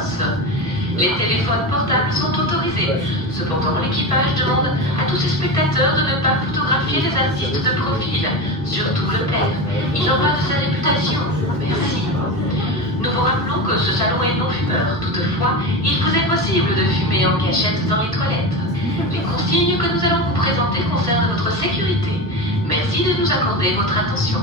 noces. Les téléphones portables sont autorisés. Cependant, l'équipage demande à tous ses spectateurs de ne pas photographier les artistes de profil, surtout le père. Il en va de sa réputation. Merci. Nous vous rappelons que ce salon est non-fumeur. Toutefois, il vous est possible de fumer en cachette dans les toilettes. Les consignes que nous allons vous présenter concernent votre sécurité. Merci de nous accorder votre attention.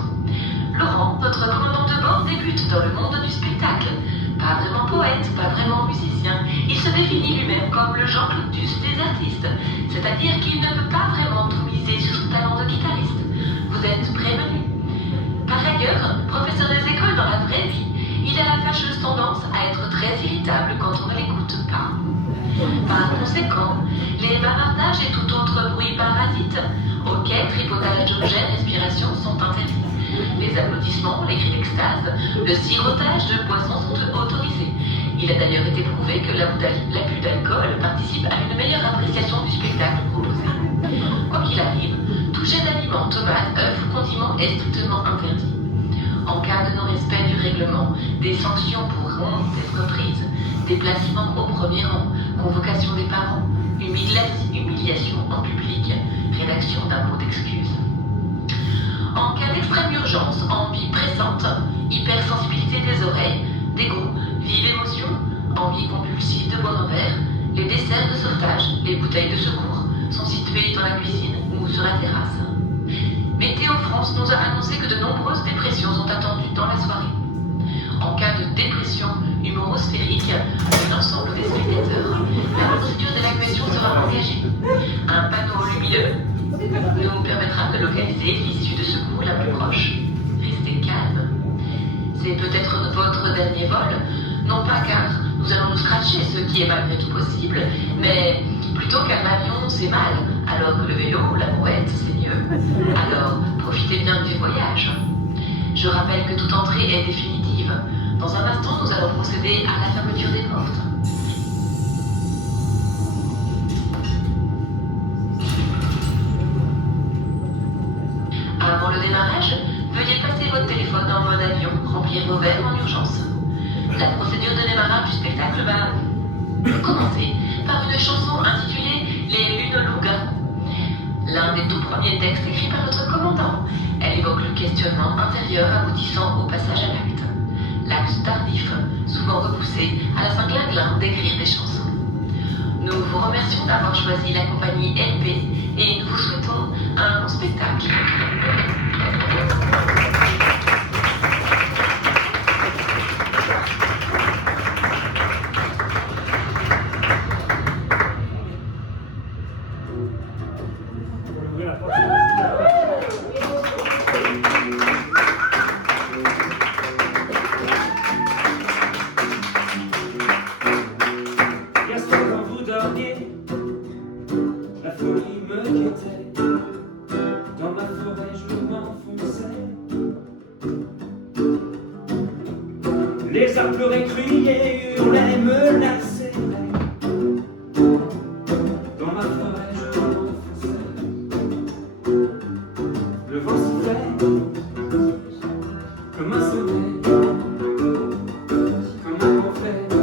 Laurent, notre commandant de bord, débute dans le monde du spectacle. Pas vraiment poète, pas vraiment musicien, il se définit lui-même comme le Jean Claudius des artistes, c'est-à-dire qu'il ne peut pas vraiment tout miser sur son talent de guitariste. Vous êtes prévenu. Par ailleurs, professeur des écoles dans la vraie vie, il a la fâcheuse tendance à être très irritable quand on ne l'écoute pas. Par conséquent, les bavardages et tout autre bruit parasite, hoquets, tripotage d'objets, respiration sont interdits. Les applaudissements, les cris d'extase, le sirotage de boissons sont autorisés. Il a d'ailleurs été prouvé que l'abus d'alcool participe à une meilleure appréciation du spectacle proposé. Quoi qu'il arrive, tout jet d'aliments, tomates, œufs ou condiments est strictement interdit. En cas de non-respect du règlement, des sanctions pourront être prises. Déplacement au premier rang, convocation des parents, humiliation en public, rédaction d'un mot d'excuse. En cas d'extrême urgence, envie pressante, hypersensibilité des oreilles, dégoût, vive émotion, envie compulsive de boire un verre, les desserts de sauvetage, les bouteilles de secours sont situés dans la cuisine ou sur la terrasse. Météo France nous a annoncé que de nombreuses dépressions sont attendues dans la soirée. En cas de dépression humorosphérique de l'ensemble des spectateurs, la procédure d'évacuation sera engagée. Un panneau lumineux nous permettra de localiser l'issue de secours la plus proche. Restez calme. C'est peut-être votre dernier vol, non pas car nous allons nous scratcher, ce qui est malgré tout possible, mais plutôt car l'avion c'est mal, alors que le vélo, la brouette, c'est mieux. Alors, profitez bien du voyage. Je rappelle que toute entrée est définitive. Dans un instant, nous allons procéder à la fermeture des portes. Avant le démarrage, veuillez passer votre téléphone en mode avion, remplir vos verres en urgence. La procédure de démarrage du spectacle va commencer par une chanson intitulée Les Lunes Loups-garous. L'un des tout premiers textes écrits par notre commandant. Elle évoque le questionnement intérieur aboutissant au passage à l'acte. L'acte tardif, souvent repoussé à la fin glin d'écrire des chansons. Nous vous remercions d'avoir choisi la compagnie LP et nous vous souhaitons un bon spectacle. La folie me guettait, dans ma forêt je m'enfonçais. Les arbres pleuraient, criaient, hurlaient, menaçaient. Dans ma forêt je m'enfonçais. Le vent sifflait comme un sonnet, comme un prophète.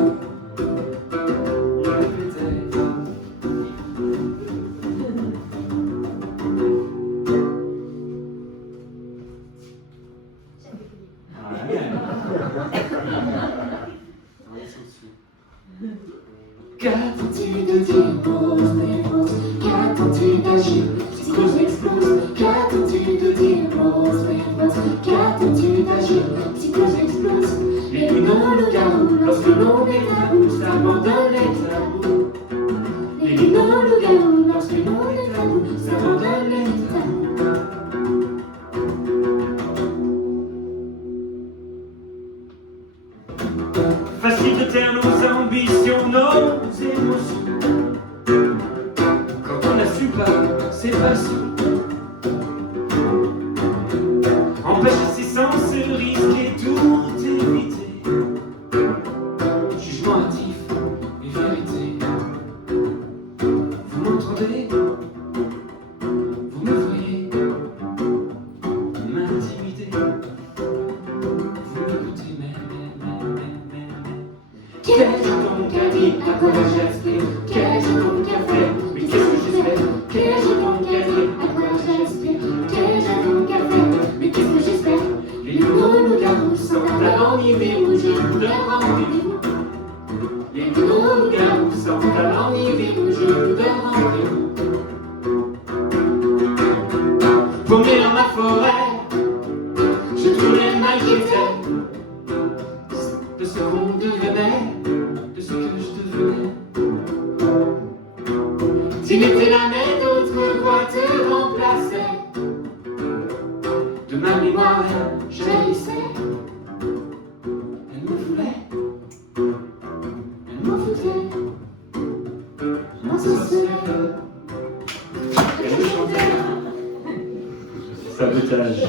Il répétait. Qu'attends-tu de dire, pose des fausses? Qu'attends-tu d'agir, psychose explose? Qu'attends-tu de dire, pose des fausses? Qu'attends-tu d'agir, psychose explose? Les loups-garous, lorsque l'on est tabou, s'abandonne les tabous. Les loups-garous, lorsque l'on est tabou, s'abandonne les tabous. Facile de taire nos ambitions, nos émotions. Quand on n'assume pas ses passions, empêcher ses sens, risquer tout éviter. Jugement hâtif et vérité. Vous m'entendez? Vous me voyez m'intimider. Vous m'écoutez, mais. Quel Tu mettais la main, d'autres voix te remplaçaient. De ma mémoire, jaillissait. Elle me voulait, elle m'en foutait. Moi, ce serait. Elle me chantait. Sabotage.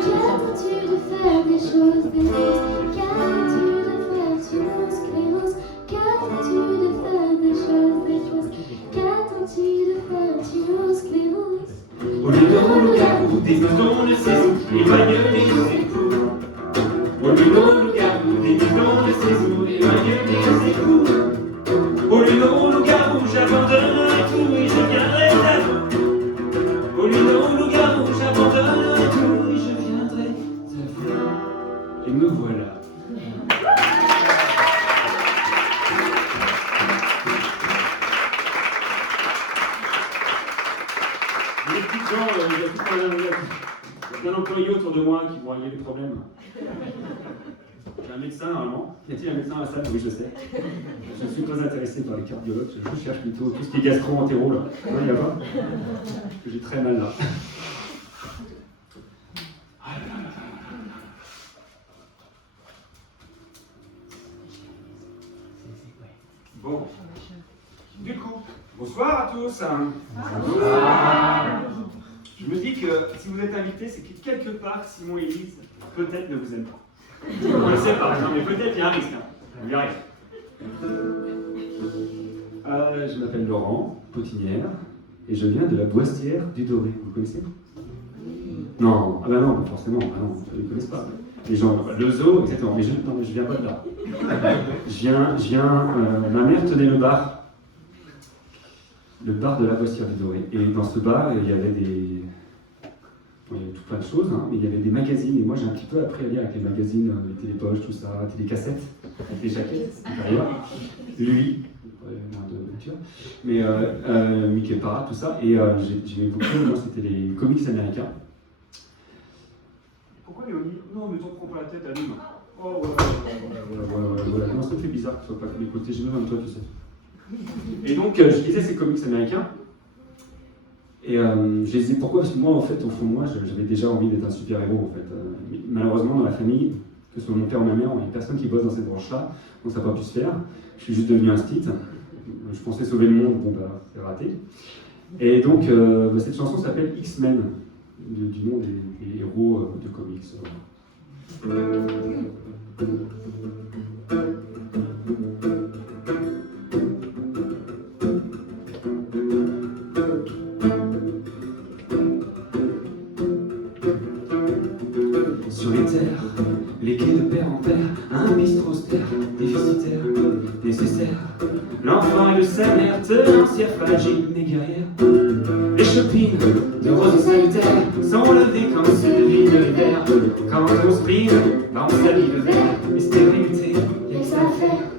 Qu'attends-tu de faire des choses, des choses? Qu'attends-tu de faire, tu nous scléroses? Qu'attends-tu de faire des choses, des choses? Qu'attends-tu de faire, tu nous scléroses? Au lieu de loup-garou, des moutons de saison, éloigne les époux. Au lieu de loup-garou, des moutons de saison, éloigne les époux. Au lieu de loup-garou, j'abandonne tout et je viendrai à vous. Au lieu de loup-garou, j'abandonne tout et je viendrai à vous. Et me voilà. Les petites gens, il y a plein d'employés autour de moi qui vont régler les problèmes. J'ai un médecin normalement. Y a-t-il un médecin à la salle? Oui, je sais. Je ne suis pas intéressé par les cardiologues, je cherche plutôt tout ce qui est gastro-entéro là. Non, il n'y a pas? Parce que j'ai très mal là. Bon. Du coup, bonsoir à tous. Je me dis que si vous êtes invités, c'est que quelque part, Simon et Elise, peut-être ne vous aiment pas. On ne sait pas, non, mais peut-être il y a un risque. On verra. Je m'appelle Laurent Potinière et je viens de la Boistière du Doré. Vous le connaissez? Non, ah bah non, forcément, ah non, ils ne le connaissent pas. Les gens, le zoo, exactement, mais non, je viens pas de là. Ma mère tenait le bar de la Boistière du Doré. Et dans ce bar, il y avait tout plein de choses, hein, mais il y avait des magazines. Et moi, j'ai un petit peu appris à lire avec les magazines, les télépoches, tout ça, les télécassettes, avec les jaquettes, d'ailleurs. Lui, moins de lecture. Mais Mickey Parra, tout ça. Et j'aimais beaucoup, moi, c'était les comics américains. Pourquoi Léonie? Non, mais t'en prends pas la tête, allume. Oh, voilà. Non, ça me fait bizarre que ce soit pas comme les côtés généreux comme toi, tu sais. Et donc, je lisais ces comics américains. Et je disais pourquoi? Parce que moi, en fait, au fond de moi, j'avais déjà envie d'être un super-héros, en fait. Malheureusement, dans la famille, que ce soit mon père ou ma mère, il n'y a personne qui bosse dans cette branche-là, donc ça n'a pas pu se faire. Je suis juste devenu un stit. Je pensais sauver le monde, bon bah, c'est raté. Et donc, cette chanson s'appelle X-Men, du nom des héros de comics. Sur les terres, les quais de père en père, un bistrot austère, déficitaire, nécessaire. L'enfant et le sa mère, tenancière, fragile mais guerrière. Les shoppings de roses salutaires sont levés comme ceux de vigne l'hiver. Quand on spleen, dans sa vie de verre, les stérilités, y'a que ça à faire.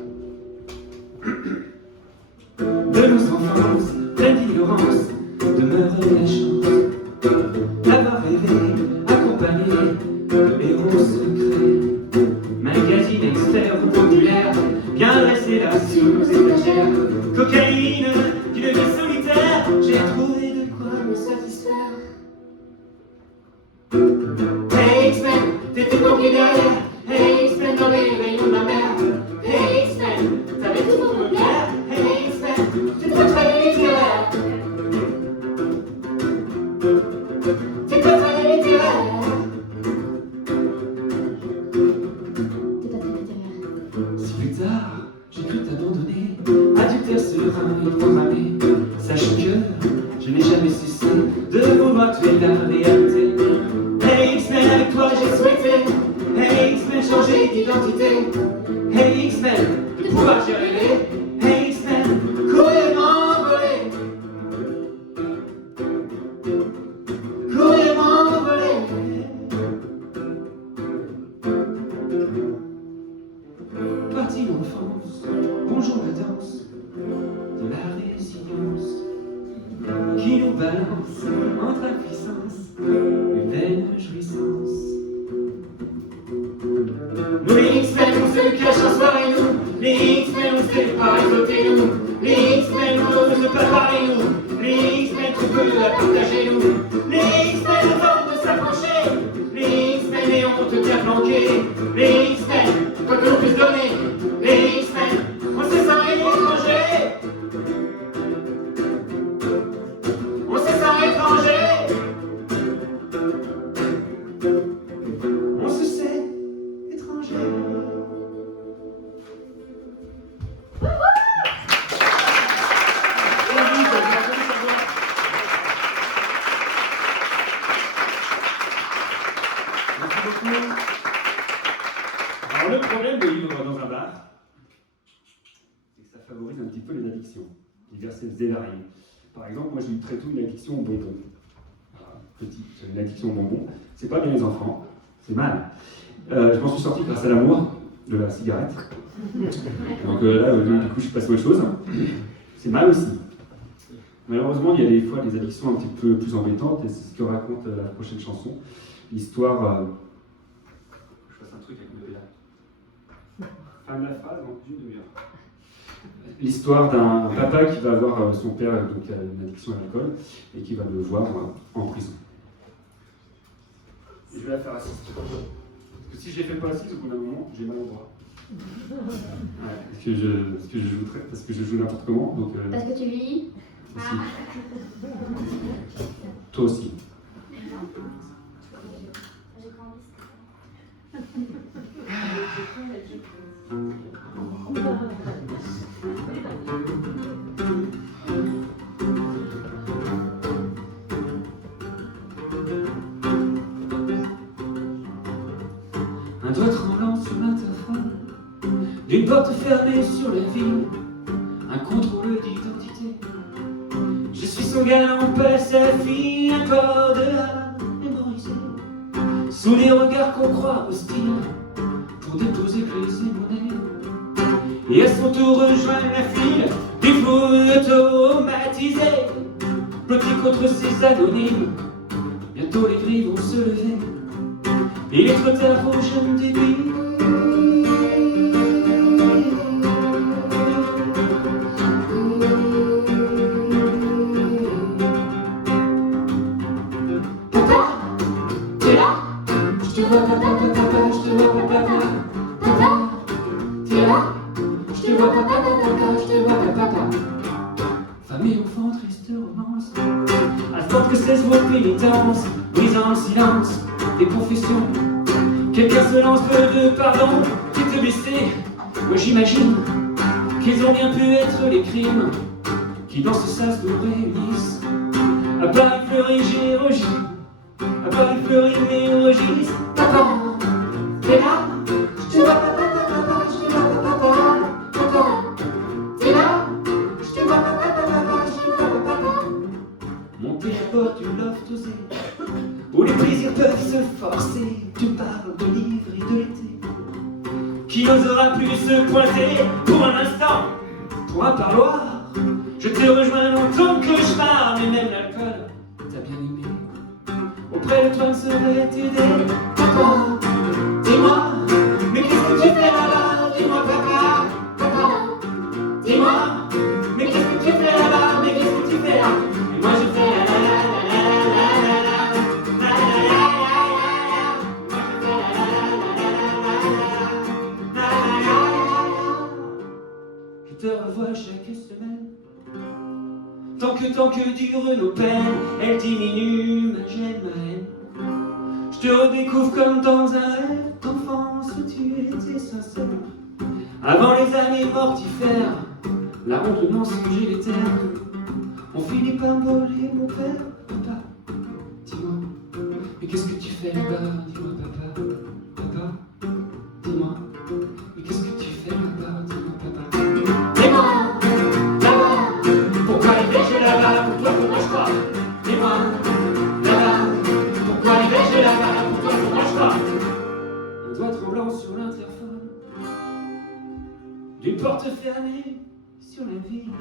De nos enfances, pleine d'ignorance, demeure la chance d'avoir rêvé, accompagné de héros secrets. Magazine expert populaire, bien resté là sur nos étagères. Cocaïne d'une vie solitaire, j'ai trouvé de quoi me satisfaire. Hey X-Men, t'étais bloqué derrière. Hey X-Men, dans les rayons de ma mère. Hey X-Men, t'avais tout pour me plaire. Hey X-Men, tu te retravaillais littéraire. Tu te retravaillais littéraire. Si plus tard, j'ai cru t'abandonner, adultère serein et programmé, sache que je n'ai jamais cessé de vouloir tuer la réalité. Hey X-Men, avec toi j'ai souhaité, hey X-Men, changer d'identité. Hey X-Men, de pouvoir gérer les, hey X-Men, courir m'envoler. Courir m'envoler. Partie d'enfance, bonjour la danse de la résilience qui nous balance entre impuissance et vaine jouissance. Nous les X-Men, on se cache en soirée, nous les X-Men, on se fait pas écouter, nous les X-Men, on n'ose pas Les X-Men, tu peux la partager nous. Les X-Men, le temps de s'approcher. Les X-Men, et on te tient flanqué. Les X-Men, quoi que l'on puisse donner. Les X-Men, on se sent étranger. On se sent étranger. On se sait étranger. Merci beaucoup. Alors, le problème de vivre dans un bar, c'est que ça favorise un petit peu les addictions, diverses et variées. Par exemple, moi j'ai eu très tôt une addiction aux bonbons. Voilà, petit, j'avais une addiction aux bonbons. C'est pas bien les enfants, c'est mal. Je m'en suis sorti grâce à l'amour de la cigarette. Donc là, du coup, je passe à autre chose. C'est mal aussi. Malheureusement, il y a des fois des addictions un petit peu plus embêtantes, et c'est ce que raconte la prochaine chanson. L'histoire. Je fasse un truc avec le là. Fin de la phrase, donc une demi-heure. L'histoire d'un papa qui va avoir son père donc, a une addiction à l'alcool et qui va le voir en prison. Et je vais la faire assise. Parce que si je ne les fais pas assise, au bout d'un moment, j'ai mal au bras. Ouais, parce que je joue n'importe comment. Donc, Parce que tu vis. aussi. Toi aussi. Un doigt tremblant sur l'interphone d'une porte fermée sur la ville, un contrôle d'identité. Je suis son galant, pas sa fille, un corps de l'âme mémorisé, sous les regards qu'on croit hostiles, pour déposer clés et monnaies. Et à son tour rejoindre la file des flous automatisés, bloqués contre ces anonymes. Bientôt les grilles vont se lever. Il est trop tard pour jeune débile. Papa, t'es là? Je te vois papa, papa, je te vois papa. Papa, t'es là? Je te vois papa, papa, je te vois papa. Femme et enfant, triste romance, attendre que cesse vos pénitences, brisant le silence des confessions. Quelqu'un se lance peu de pardon, qui te blessé. Moi j'imagine qu'ils ont bien pu être les crimes qui dans ce sas nous réunissent. À Paris fleurit Géorgie, à Paris fleurit Mérogis. Papa, t'es là? Je te vois papa, papa, je te vois papa. Papa, t'es là? Je te vois papa, papa, je te vois papa. Monter à bord du loft osé, où les plaisirs peuvent se forcer. Tu parles de livres et de l'été, qui n'osera plus se pointer pour un instant, pour un parloir. Je te rejoins dans ton cauchemar, mais même l'alcool, t'as bien aimé. Auprès de toi ne saurait t'aider. Papa, Dis-moi, mais qu'est-ce que tu fais là-bas? Dis-moi papa, papa, dis-moi, mais qu'est-ce que tu fais là-bas? Mais qu'est-ce que tu fais là? Et moi je fais la la la la la la la la la la la la. Moi je fais la la la la la la la. Je te revois chaque semaine. Tant que durent nos peines, elles diminuent ma gêne, ma haine. Je te redécouvre comme dans un rêve d'enfance où tu étais sincère. Avant les années mortifères, la honte, le mensonge et les terres ont fini par me voler mon père. Papa, dis-moi, mais qu'est-ce que tu fais là-bas? Dis-moi papa, papa, dis-moi, mais qu'est-ce que tu fais là-bas? Dis-moi papa. Dis-moi, là-bas, pourquoi les bergers là-bas? Pour toi, comment je crois? Dis-moi, là-bas, pourquoi les bergers là-bas? Pour toi, comment je crois? Un doigt tremblant sur l'interphone d'une porte fermée sur la ville.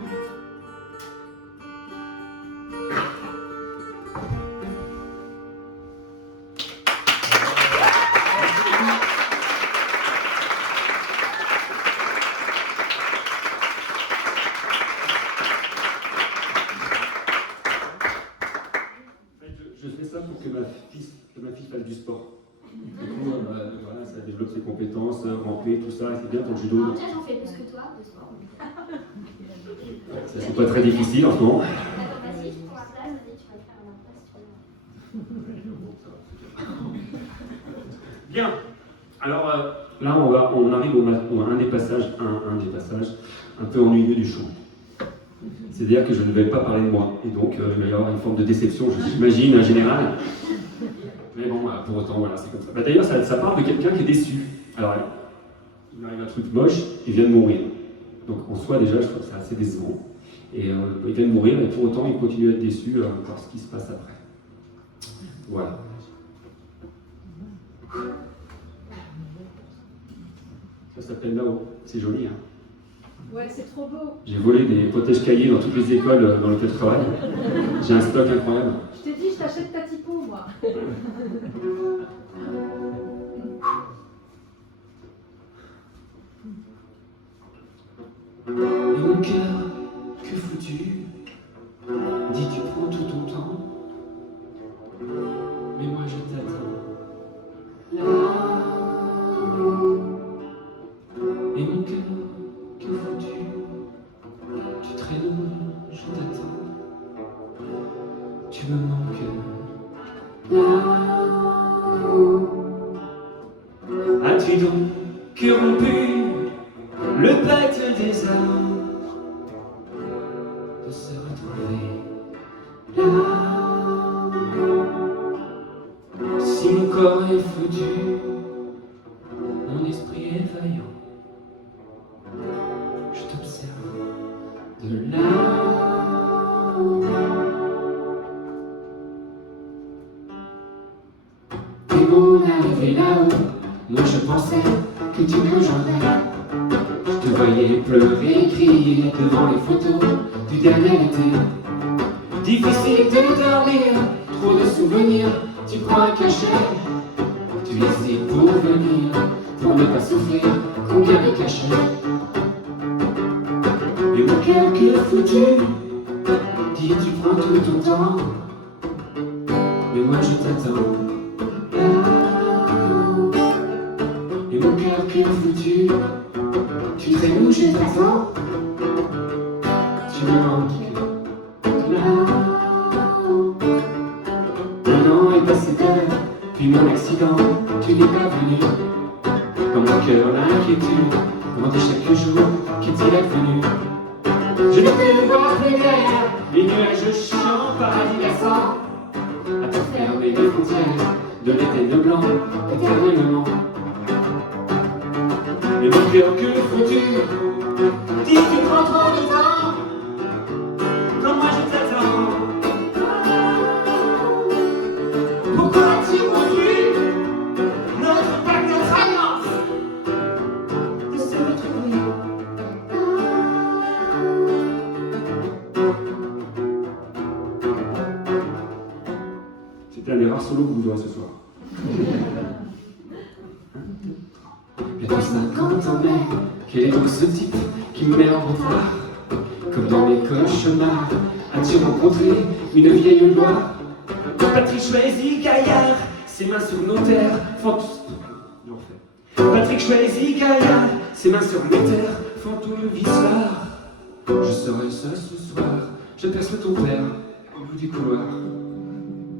pour que ma fille fasse du sport. Du coup, voilà, ça développe ses compétences, ramper, tout ça, c'est bien pour le judo. Alors, déjà, j'en fais plus que toi, de sport. Ça, c'est pas très difficile en ce moment. D'accord, vas-y, je prends la place, vas-y, tu vas le faire à ma place, tu vois. Bien. Alors là, on arrive au un des passages un peu ennuyeux du chant. C'est-à-dire que je ne vais pas parler de moi. Et donc, il va y avoir une forme de déception, j'imagine, en général. Mais bon, pour autant, voilà, c'est comme ça. Bah, d'ailleurs, ça parle de quelqu'un qui est déçu. Alors, il arrive un truc moche, il vient de mourir. Donc, en soi, déjà, je trouve que c'est assez décevant. Et il vient de mourir, et pour autant, il continue à être déçu par ce qui se passe après. Voilà. Ça s'appelle là-haut. C'est joli, hein? Ouais, c'est trop beau. J'ai volé des protèges cahiers dans toutes les écoles dans lesquelles je travaille. J'ai un stock incroyable. Je t'ai dit, je t'achète ta typo, moi. Et mon cœur, que fous-tu? Dis tu prends tout ton temps, mais moi je t'attends. Et mon cœur, que fous-tu? Tu traînes, je t'attends. Tu me manques. As-tu donc rompu le pacte des âmes de se retrouver là? Si mon corps est foutu, mon esprit est vaillant. Je t'observe de là. Et mon arrivée là-haut, moi je pensais que tu me rejoindrais. Je te voyais pleurer, crier devant les photos du dernier été. Difficile de dormir, trop de souvenirs, tu prends un cachet. Tu hésites pour venir, pour ne pas souffrir, combien de cachets. Et mon cœur que foutu, dis tu prends tout ton temps, mais moi je t'attends. Et mon cœur que foutu, tu traînes où je t'attends. Tu me manques là. Un an est passé d'heure, puis mon accident, tu n'es pas venu. Dans mon cœur l'inquiétude, demandez chaque jour qu'est-il advenu. Je vais te voir derrière les nuages chiants, paradis glaçant, à te fermer les frontières de l'éternel blanc, éternellement. Et mon cœur que fous-tu? Dis que tu prends trop de temps, comme moi je t'attends. Pourquoi as-tu rompu notre pacte de alliance de se retrouver? C'était un des rares solos que vous aurez ce soir. Bientôt 50 ans, mais quel est donc ce type qui me met en retard? Comme dans mes cauchemars, as-tu rencontré une vieille loi? Patrick Swayze-Gaillard, ses mains sur nos terres font tout... Patrick Swayze-Gaillard, ses mains sur mes terres font tout le visoir. Je serai seul ce soir, je perce ton père au bout du couloir.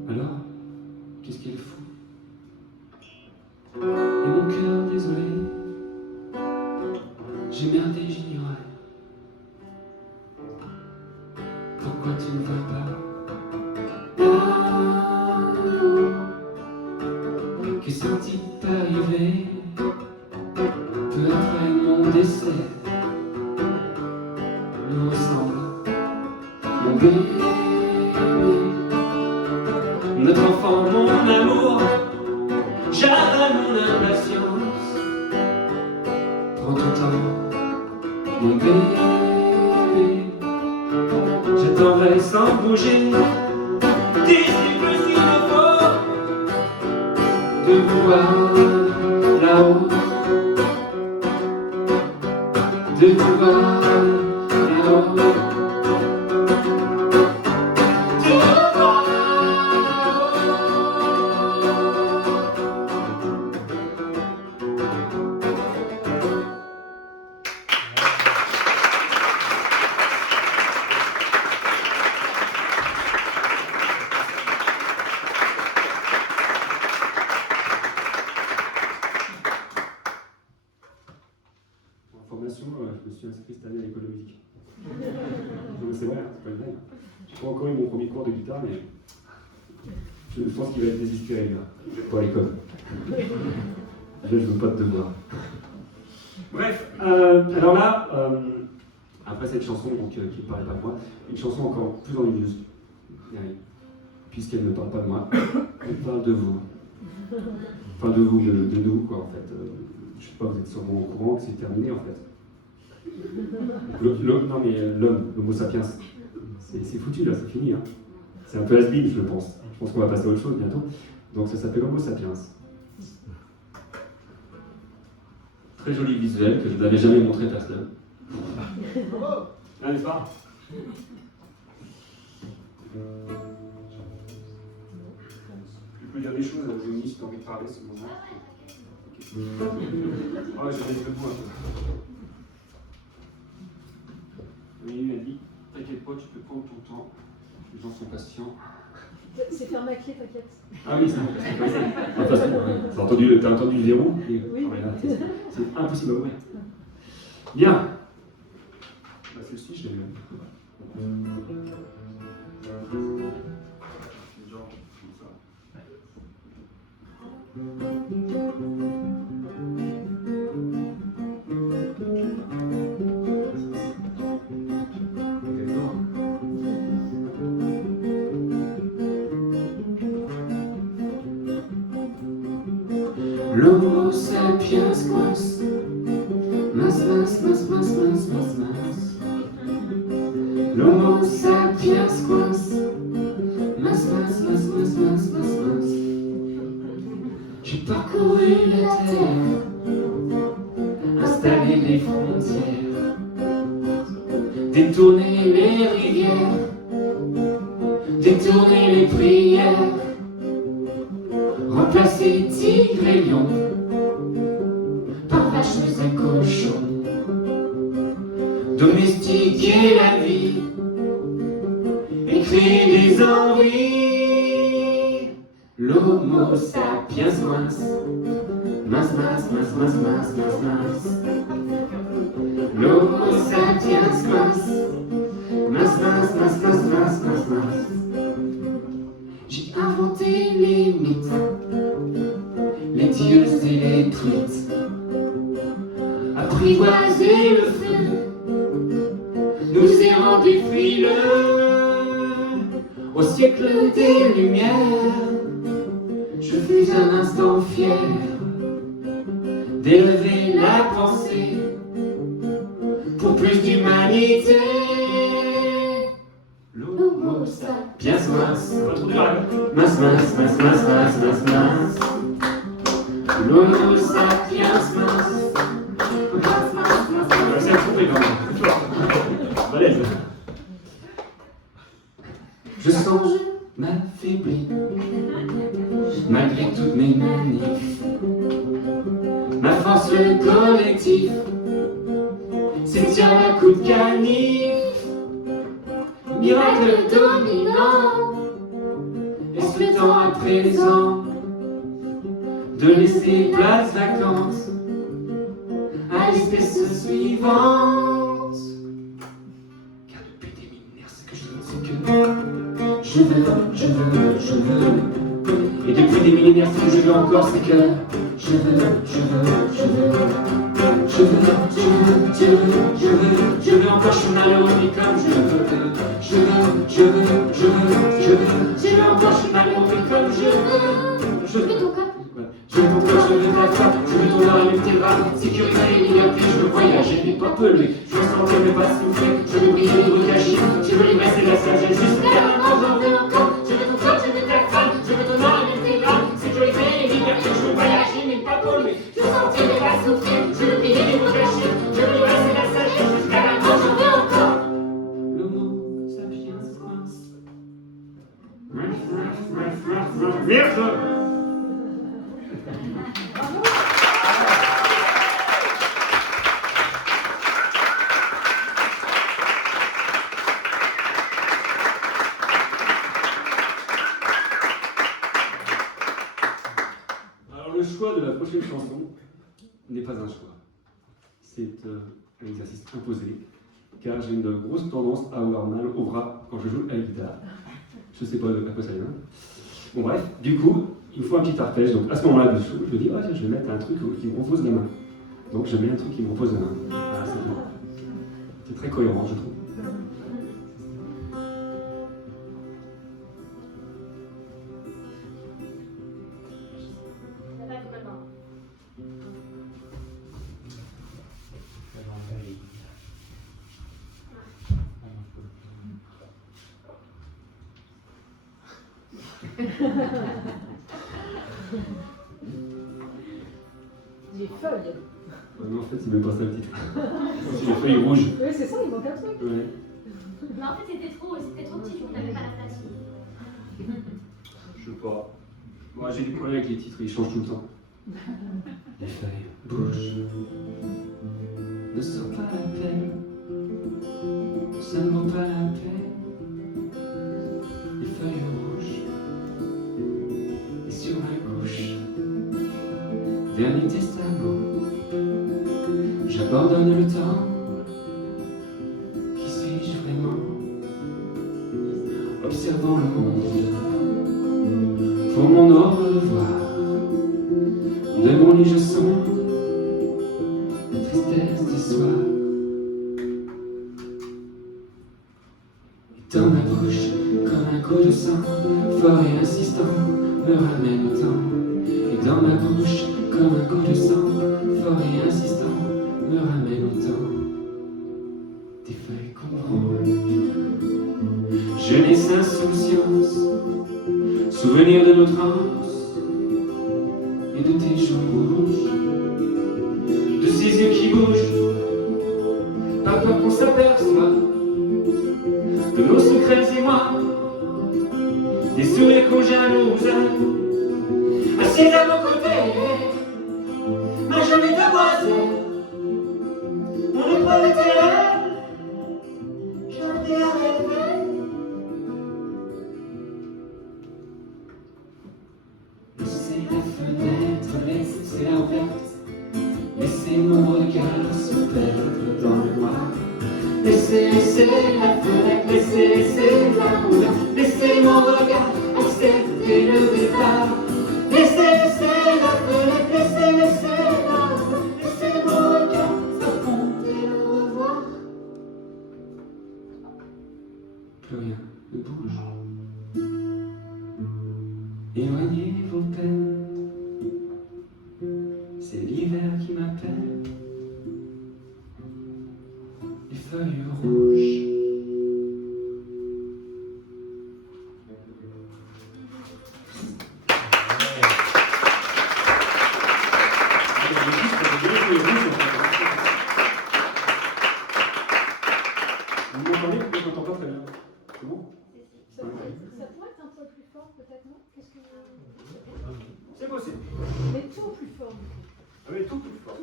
Alors, qu'est-ce qu'il fout? Et mon cœur désolé, j'ai merdé, j'ignorais. Pourquoi tu ne vas pas là? Que s'est-il arrivé peu après mon décès? Nous ressemble, mon bébé, notre enfant, mon amour. J'avale mon impatience. Prends ton temps, mon bébé. J'attendrai sans bouger. Dis-moi s'il me faut de vous voir là-haut. De vous voir là-haut. De vous voir là-haut. vrai. J'ai pas encore eu mon premier cours de guitare, mais je pense qu'il va être désespéré là, pour l'école. Je veux pas de devoir. Bref, alors là, après cette chanson donc, qui ne parlait pas de moi, une chanson encore plus ennuyeuse, puisqu'elle ne parle pas de moi, elle parle de vous. Enfin de vous, de nous quoi en fait. Je sais pas, vous êtes sûrement au courant que c'est terminé en fait. Non mais l'homme, l'homo sapiens, c'est foutu là, c'est fini. Hein. C'est un peu has-been je pense. Je pense qu'on va passer à autre chose bientôt. Donc ça s'appelle Homo sapiens. Très joli visuel que je n'avais jamais montré à personne. Ah, n'est-ce pas? Tu peux dire des choses à Johnny si tu as envie de parler ce moment. Oh, j'ai des debout un peu. Oui, elle dit, t'inquiète pas, tu peux prendre ton temps. Les gens sont patients. C'est faire maquiller, t'inquiète. Ah oui, c'est bon. Enfin, t'as entendu le verrou? Oui. C'est impossible à ouvrir. Bien. Bah, celle-ci, je l'ai même. Genre, comme ça. L'homo sapiens quas, mas, l'homo sapiens quas, mas. J'ai parcouru la terre, installé les frontières, détourné les rivières, détourné les prières, remplacé tigre et lion par vaches et cochons, domestiqué la vie, écrit des envies. L'homo sapiens mas. L'homo sapiens mas. J'ai inventé les mythes, les dieux et les truites, apprivoisé le feu, nous est rendu frileux. Au siècle des Lumières, je fus un instant fier d'élever la pensée pour plus d'humanité. L'homo sapiens mas. L'homo sapiens mas. C'est un trouvé quand même. C'est fort. Balèze. Je sens m'affaiblir malgré toutes mes manifs. Ma force, le collectif, c'est tiens à coup de canif. Miracle dominant, est-ce le temps à présent de laisser place vacante à l'espèce suivante? Car depuis des millénaires, ce que je veux, c'est que je veux. Et depuis des millénaires, ce que je veux encore, c'est que je veux. Je veux encore, je suis malheureux, mais comme je veux. Je veux encore, je suis malheureux, mais comme je veux. Je veux ton corps, je veux ta femme, je veux ton or et tes bras. Sécurité et liberté, je veux voyager, mais pas polluer. Je veux sentir, mais pas souffler. Je veux briller, me cacher. Je veux l'ivresse et la sagesse, jusqu'à la mort, j'en veux encore. Je veux ton corps, je veux ta femme, je veux ton or et tes bras. Sécurité et liberté, je veux voyager, mais pas polluer. Je veux sentir, mais pas souffler. Je veux briller, me cacher. Je veux l'ivresse et la sagesse, jusqu'à la mort, j'en veux encore. L'homo sapiens quas. Merde. Alors le choix de la prochaine chanson n'est pas un choix. C'est un exercice imposé, car j'ai une grosse tendance à avoir mal au bras quand je joue à la guitare. Je sais pas à quoi ça vient. Bon bref, du coup, il me faut un petit arpège. Donc à ce moment-là, je me dis, ah tiens, je vais mettre un truc qui me repose la main. Donc je mets un truc qui me repose la main. Voilà, c'est tout. C'est très cohérent, je trouve. Les feuilles. Non, en fait, c'est même pas ça le titre. C'est les feuilles rouges. Oui, c'est ça, il manque un truc. Ouais. Mais en fait, c'était trop petit, on n'avait pas la place. Je sais pas. Moi, j'ai des problèmes avec les titres, ils changent tout le temps. Les feuilles bougent. Ne sors pas la peine, ça ne vaut pas la peine. Les feuilles rouges, et sur ma couche, dernier testament, j'abandonne le temps. Qui suis-je vraiment? Observant le monde, pour mon au revoir. De mon lit je sens la tristesse du soir. Et dans ma bouche, comme un coup de sang, fort et insistant, me ramène au temps. Et dans ma bouche, comme un coup de sang, fort et insistant, me ramène au temps. Des feuilles qu'on branle, jeunesse, insouciance, souvenir de notre enfance et de tes joues rouges, de ces yeux qui bougent, par peur qu'on s'aperçoit de nos secrets émois, des sourires qu'on jalouse, assis à mon côté, ma jolie demoiselle, mon épreuve éternelle, j'en ai à rêver. Laissez la fenêtre, laissez-la ouverte, laissez mon regard se perdre dans le noir. Laissez la fenêtre, laissez-la ouverte, laissez mon regard accepter le départ. Laissez la fenêtre, laissez la ouverte, laissez mon regard s'affronter le revoir. Plus rien ne bouge. Éloignez vos peines, c'est l'hiver qui m'appelle. Les feuilles rouges. Vous m'entendez? Je n'entends pas très bien. C'est bon? Ça pourrait être un peu plus fort, peut-être, non? Qu'est-ce que C'est possible. Mais tout plus fort, du coup. Ah oui, tout plus fort.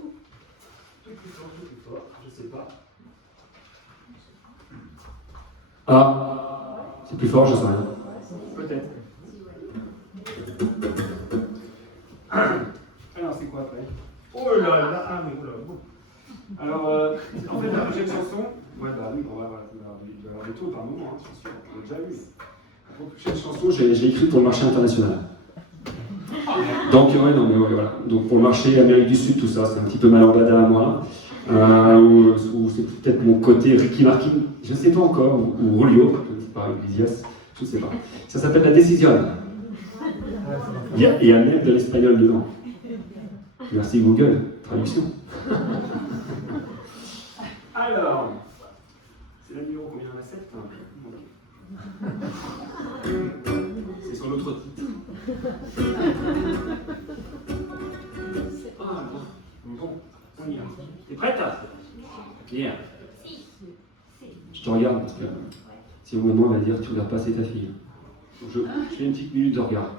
Tout plus fort, je sais pas. Ah, c'est plus fort, je sais rien. Peut-être. Alors, c'est quoi après? Oh là là, ah mais oh là là. Alors, en fait, la prochaine chanson, ouais, bah oui, on va avoir des tours par moment, hein, je suis sûr, on l'a déjà vu. La prochaine chanson, j'ai écrit pour le marché international. Donc, ouais, non, mais ouais, voilà. Donc, pour le marché Amérique du Sud, tout ça, c'est un petit peu ma lambada à moi. Ou c'est peut-être mon côté Ricky Martin, je ne sais pas encore, ou Julio, je ne sais pas, Iglesias, je ne sais pas. Ça s'appelle La Décision. Il y a même de l'espagnol dedans. Merci Google, traduction. Alors, c'est la numéro combien? La 7 C'est sur l'autre titre. Ah, bon, on y va. T'es prête? Bien. Je te regarde parce que si au moment on va dire tu regardes pas, c'est ta fille. Donc je fais une petite minute de regard.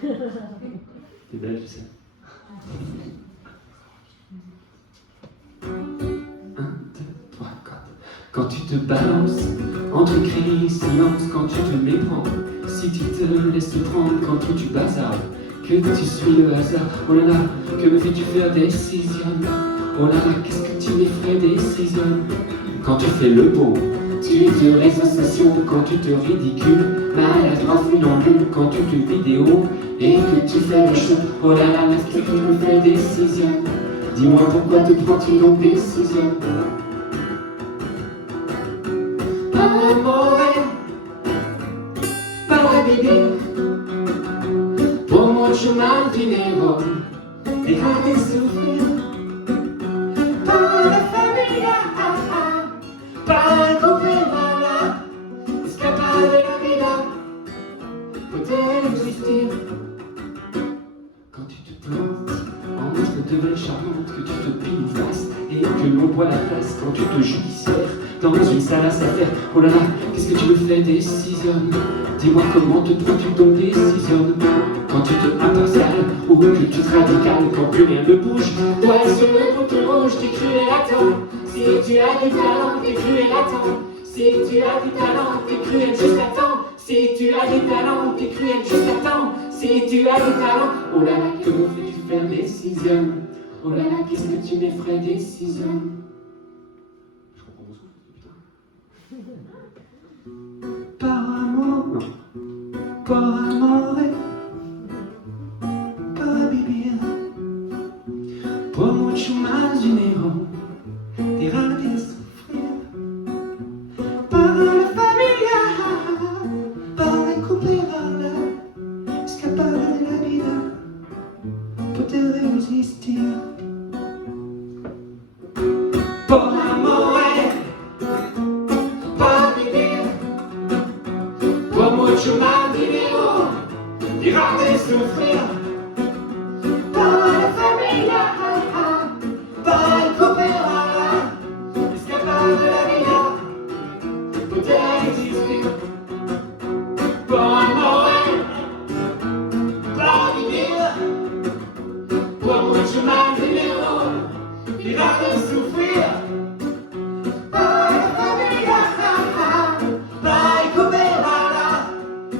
T'es belle, tu sais. 1, 2, 3, 4. Quand tu te balances entre cris et silence, quand tu te méprends, si tu te laisses prendre, quand tout tu bazardes, que tu suis le hasard. Oh là là, que me fais-tu faire décision? Oh là là, qu'est-ce que tu m'effraies décision? Quand tu fais le beau, Tu te réseaux sociaux quand tu te ridicules, maladroit funambule quand tu te vidéos et que tu fais le show. Oh là là, est-ce que tu me fais décision? Dis-moi pourquoi te prends-tu donc décision? Par amour, par bébé, por mucho mal dinero, deja de sufrir. Para la familia, para recuperarla, escapar de la vida, poder existir. Quand tu te plantes en monstre de belle charmante, que tu te pilasses et que l'on voit la place quand tu te judiciaires dans une salace à faire. Oh là là, qu'est-ce que tu me fais décisionne? Dis-moi comment te trouves-tu donc décisionne? Quand tu te impartial ou que tu te radicales, quand plus rien ne bouge, toi sur le bouton rouge, t'es cruel à temps. Si tu as du talent, t'es cruel à temps. Si tu as du talent, t'es cruel juste à temps. Si tu as du talent, t'es cruel juste à temps. Si tu as du talent, oh là là, que me fais-tu faire décision? Oh là là, qu'est-ce que tu m'effraies décision? Je comprends mon souffle, putain. Par amour, par amore, para vivir, por mucho más dinero, dejar de sufrir. Para la familia, para recuperarla, escapar de la vida, poder resistir. Por amore, para vivir, por mucho más dinero, dejar de sufrir. Para la familia, para recuperarla, escapar de la vida, poder existir. Por amor, para vivir, por mucho más dinero, dejar de sufrir. Para la familia, para recuperarla,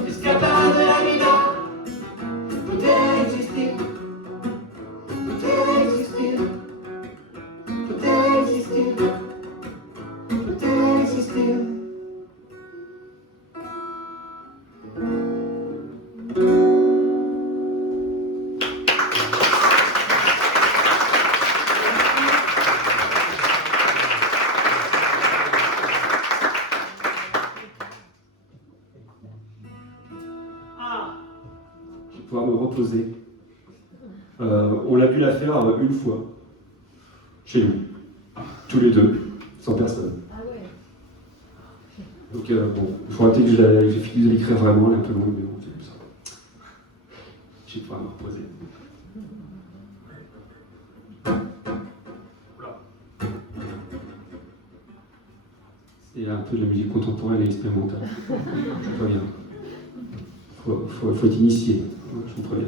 escapar de la vida, poder existir. Poder existir, poder existir, poder existir. Je vais pouvoir me reposer. On l'a pu la faire une fois, chez nous, tous les deux, sans personne. Ah ouais. Donc bon, il faudra peut-être que j'ai fini de l'écrire vraiment, elle est un peu longue, mais bon, c'est comme ça. Je vais pouvoir me reposer. Voilà. C'est un peu de la musique contemporaine et expérimentale. Je préviens. Faut être initié, je vous préviens.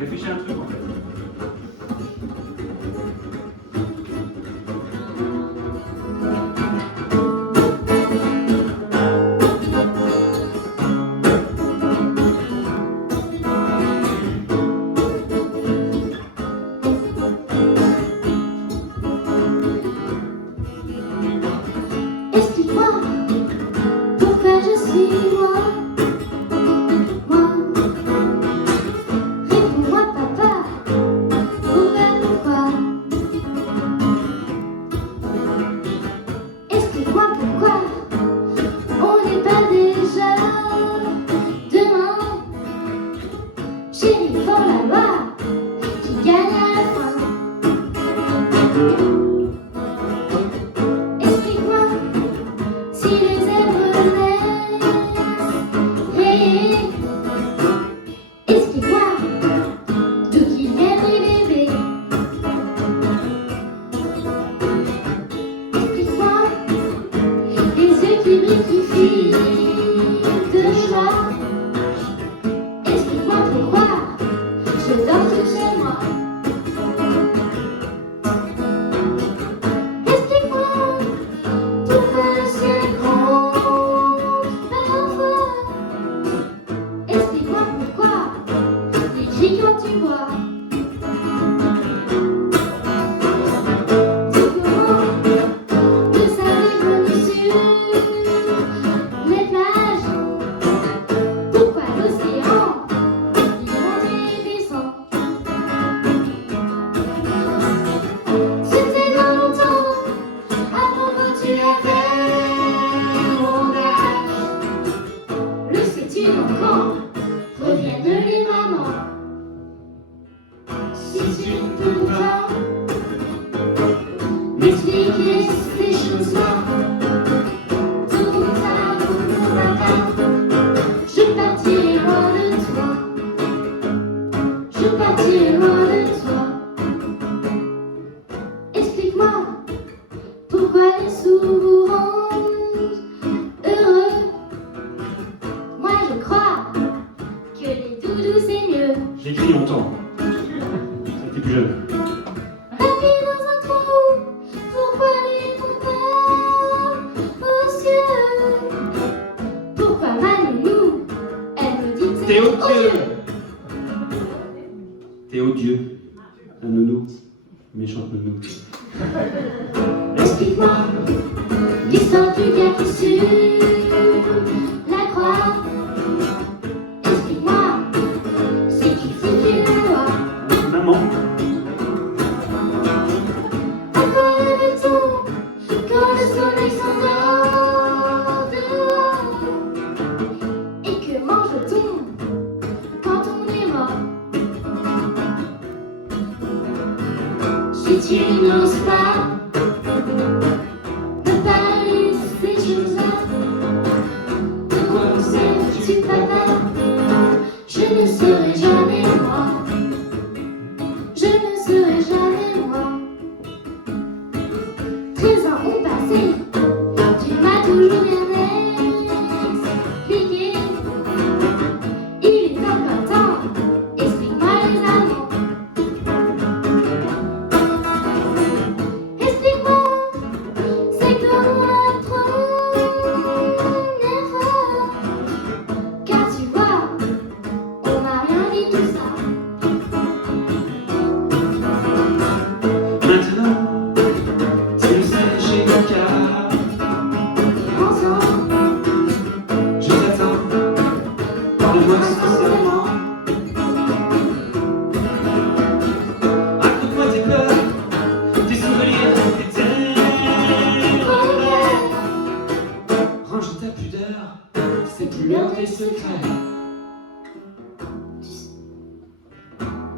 Réfléchis un truc en fait. Explique-moi pourquoi je suis moi. Moi. Réponds-moi papa. Pourquoi? Explique-moi pourquoi on n'est pas déjà demain. Chérie, fort la loi qui gagne à la fin. Explique-moi si les êtres naissent rayés. Explique-moi d'où qu'ils viennent les bébés. Explique-moi les yeux qui brillent, qui filent de joie. Explique-moi pourquoi je dors tout chez moi. Explique-moi T'es odieux. T'es odieux. Un nounou. Méchante nounou. Explique-moi l'histoire du gars qui sur la croix. Explique-moi, c'est qui fait la loi. Maman. À quoi rêve-t-on quand le soleil s'endort dehors? Et que mange-t-on quand on est mort? Si tu n'oses pas me parler de ces choses-là, de quoi sais-tu papa? Je ne serai jamais moi. Je ne serai jamais moi. 13 ans ont passé, tu m'as toujours bien expliqué. Il est encore temps, explique-moi les amants. Explique-moi, c'est comme la première fois. Car tu vois, on m'a rien dit tout ça. Maintenant, tu le sais, j'ai mon cœur. Ensemble, Je t'attends. Parle-moi sincèrement. Raconte-moi tes peurs, tes souvenirs, tes range ta pudeur, c'est plus l'heure des secrets.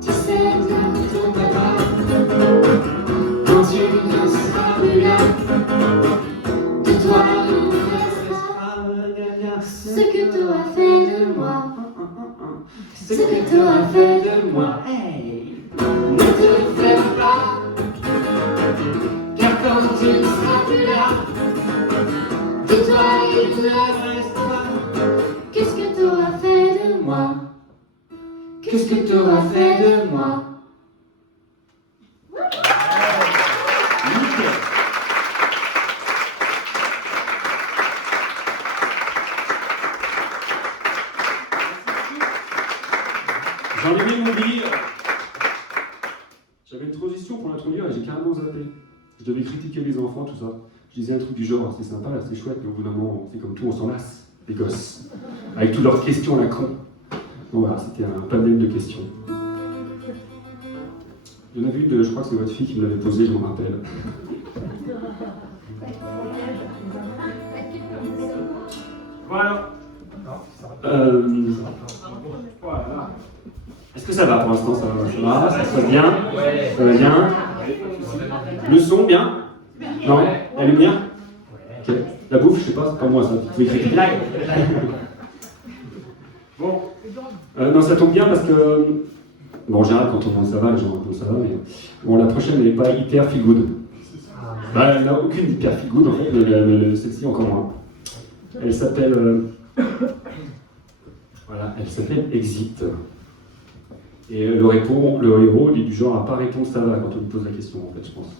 tu sais bien ton papa. Quand tu ne seras plus là, de toi il restera ce que t'auras fait de moi. Ce que t'auras fait de moi. Hey. Ne te fais pas, car quand tu ne seras plus là, de toi il restera. Qu'est-ce que t'auras fait de moi? Qu'est-ce que t'auras fait de moi? Nickel. J'en ai mis mon livre. J'avais une transition pour l'introduire et j'ai carrément zappé. Je devais critiquer les enfants, tout ça. Je disais un truc du genre, c'est sympa, là, c'est chouette, mais au bout d'un moment, on fait comme tout, on s'en lasse, les gosses. Avec toutes leurs questions à la con. Donc voilà, c'était un panel de questions. Il y en a une, je crois que c'est votre fille qui me l'avait posée, je m'en rappelle. Voilà. Voilà. Est-ce que ça va pour l'instant? Ça va, ça se passe bien? Ça va bien? Le son, bien? Non? La lumière? Ok. La bouffe, je sais pas, c'est pas moi ça. Vous pouvez critiquer. Bon. Non, ça tombe bien parce que. Bon, en général, quand on pense ça va, les gens répondent ça va, mais. Bon, la prochaine, elle n'est pas hyper feel good. Bah, elle n'a aucune hyper feel good en fait, mais celle-ci encore moins. Elle s'appelle. Voilà, elle s'appelle Exit. Et le héros, il est du genre à pas répondre ça va quand on lui pose la question, en fait, je pense.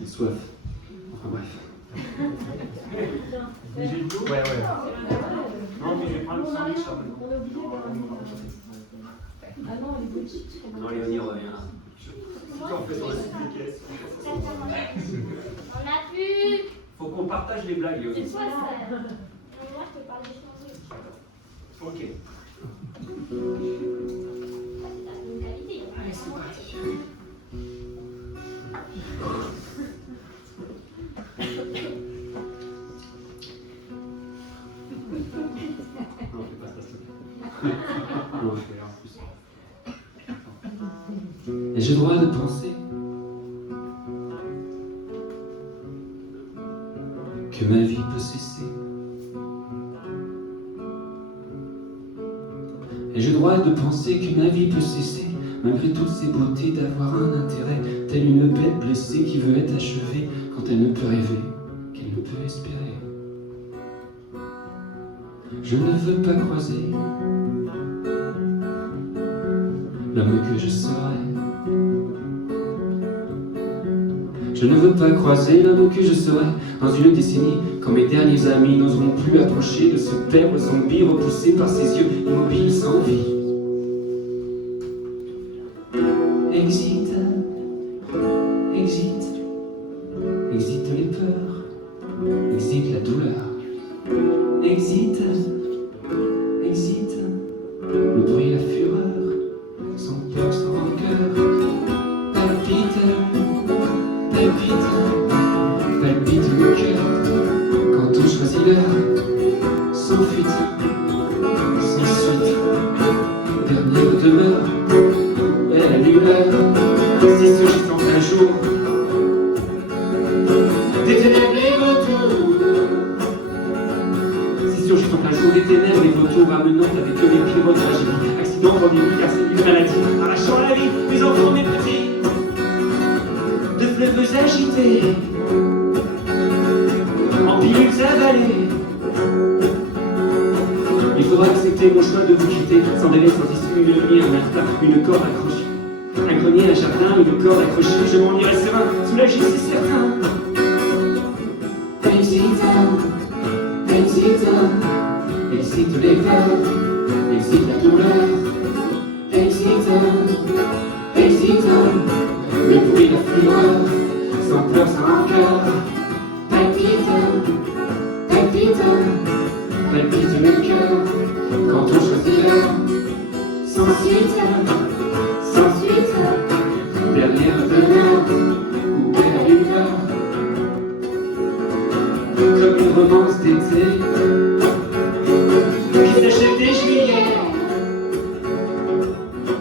Il est soif. Enfin bref. J'ai de l'eau? Ouais. Non, mais je vais prendre le sandwich ça maintenant. On est obligé de... Ah non, elle est petite. Non, Léonie revient là. On a pu. Faut qu'on partage les blagues, Léonie. C'est quoi ça? Moi, je te parle des choses. Ok. Allez, c'est parti. Non, fais pas ça, s'il te plaît. Non, je vais en plus. Et j'ai le droit de penser que ma vie peut cesser. Et j'ai le droit de penser que ma vie peut cesser, malgré toutes ces beautés, d'avoir un intérêt, telle une bête blessée qui veut être achevée quand elle ne peut rêver, qu'elle ne peut espérer. Je ne veux pas croiser l'homme que je serai. Je ne veux pas croiser l'homme que je serai dans une décennie, quand mes derniers amis n'oseront plus approcher de ce père zombie repoussé par ses yeux immobiles sans vie. Exit, exit, exit les peurs, exit la douleur, exit, exit, le bruit, la fureur, sans peur, sans rancœur, palpite, palpite, palpite le cœur, quand on choisit l'heure, sans fuite, sans suite, dernière demeure, elle a l'heure, si ce gîte en plein jour, des ténèbres les vautours, si surgit en plein jour des ténèbres les vautours, amenant avec eux les pires tragédies, accidents, pandémies, carcéries, maladies, arrachant la vie, les enfants, des petits, de fleuves agités, en pilules avalées. Il faudra accepter mon choix de vous quitter, sans délai, sans issue, une nuit, un matin, une corde accrochée. Un grenier, un jardin, une corde accrochée, je m'en irai serein, soulagé si certain. Exit, exit, exit les peurs, exit la douleur. Exit, exit, le bruit, la fureur, sans peur, sans rancœur. Palpite, palpite, palpite le cœur, quand on choisit l'heure, sans suite, sans suite, dernière demeure, coupée à l'humeur, comme une romance d'été, qui s'achète dès juillet,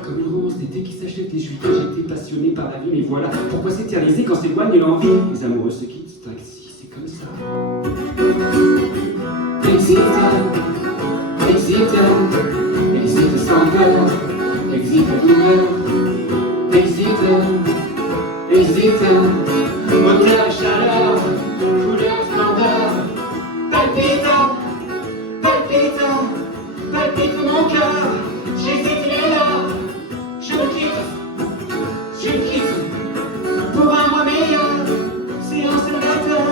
comme une romance d'été qui s'achète dès juillet. J'étais passionné par la vie, mais voilà, pourquoi s'éterniser quand s'éloigne l'envie? Les amoureux se quittent, c'est ainsi, c'est comme ça. Exit, exit, exit sans peur, exit la douleur, exit, exit, moteur et chaleur, couleur, splendeur, palpite, palpite, palpite mon cœur, j'hésite, il est là, je me quitte, pour un mois meilleur, silence élévateur.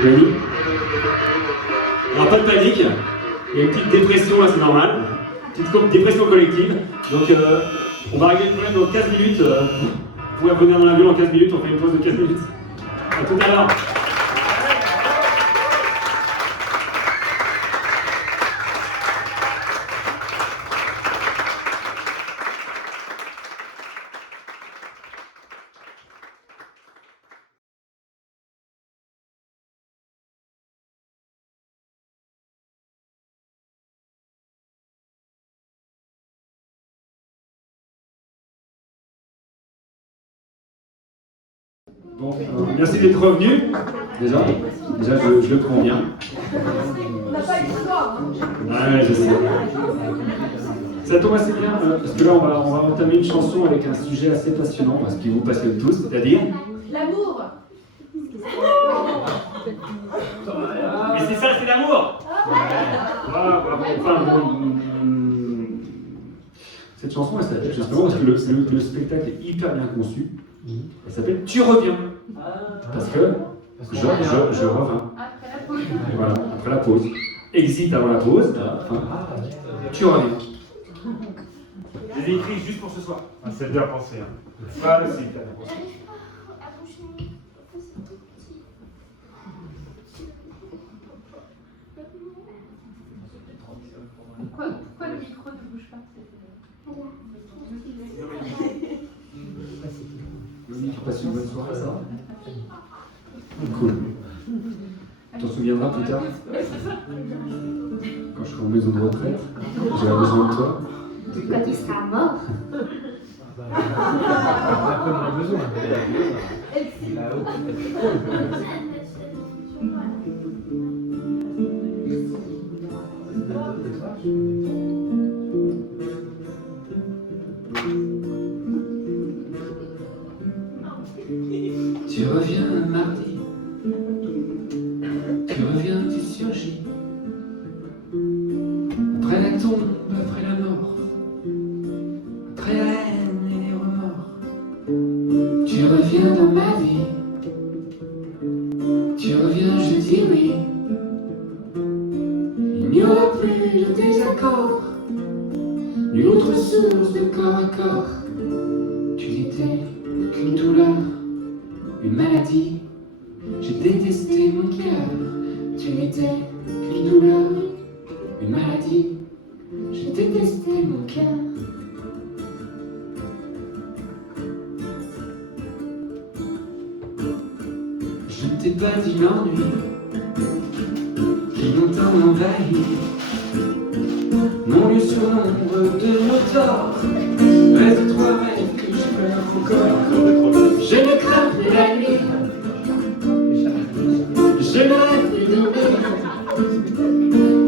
Panique. Alors pas de panique, il y a une petite dépression là, c'est normal, petite dépression collective. Donc on va régler le problème dans 15 minutes. Vous pouvez revenir dans l'avion en 15 minutes, on fait une pause de 15 minutes. A tout à l'heure. Bon, merci d'être revenu. Déjà je le prends bien. On n'a pas eu le soir. Ouais, je sais. Ça tombe assez bien, parce que là on va entamer une chanson avec un sujet assez passionnant, ce qui vous passionne tous, c'est-à-dire... L'amour. Mais c'est ça, c'est l'amour. Enfin, cette chanson, elle s'appelle justement parce que le spectacle est hyper bien conçu. Elle s'appelle Tu reviens. Parce que je reviens. Voilà, après la pause. Exit avant la pause. Tu reviens. Je l'ai écrit juste pour ce soir. C'est bien pensé. Pas le site. Pourquoi le micro ne bouge pas? reviendra plus tard. Quand je serai en maison de retraite, j'aurai besoin de toi. Quand il sera mort. Après, on en a besoin. Tu reviens un mardi, tu reviens, tu surgis. Après la tombe, après la mort, après la haine et les remords. Tu reviens dans ma vie, tu reviens, je dis oui. Il n'y aura plus de désaccord, nulle autre source de corps à corps. Tu n'étais qu'une douleur, une maladie. J'ai détesté mon cœur. Tu n'étais qu'une douleur, une maladie. J'ai détesté mon cœur. Je ne t'ai pas dit l'ennui qui longtemps m'envahit. Mon lieu sur l'ombre de nos torts. Reste trois rêves que je pleure encore. Je ne crains plus la nuit. Je ne rêve plus dormir.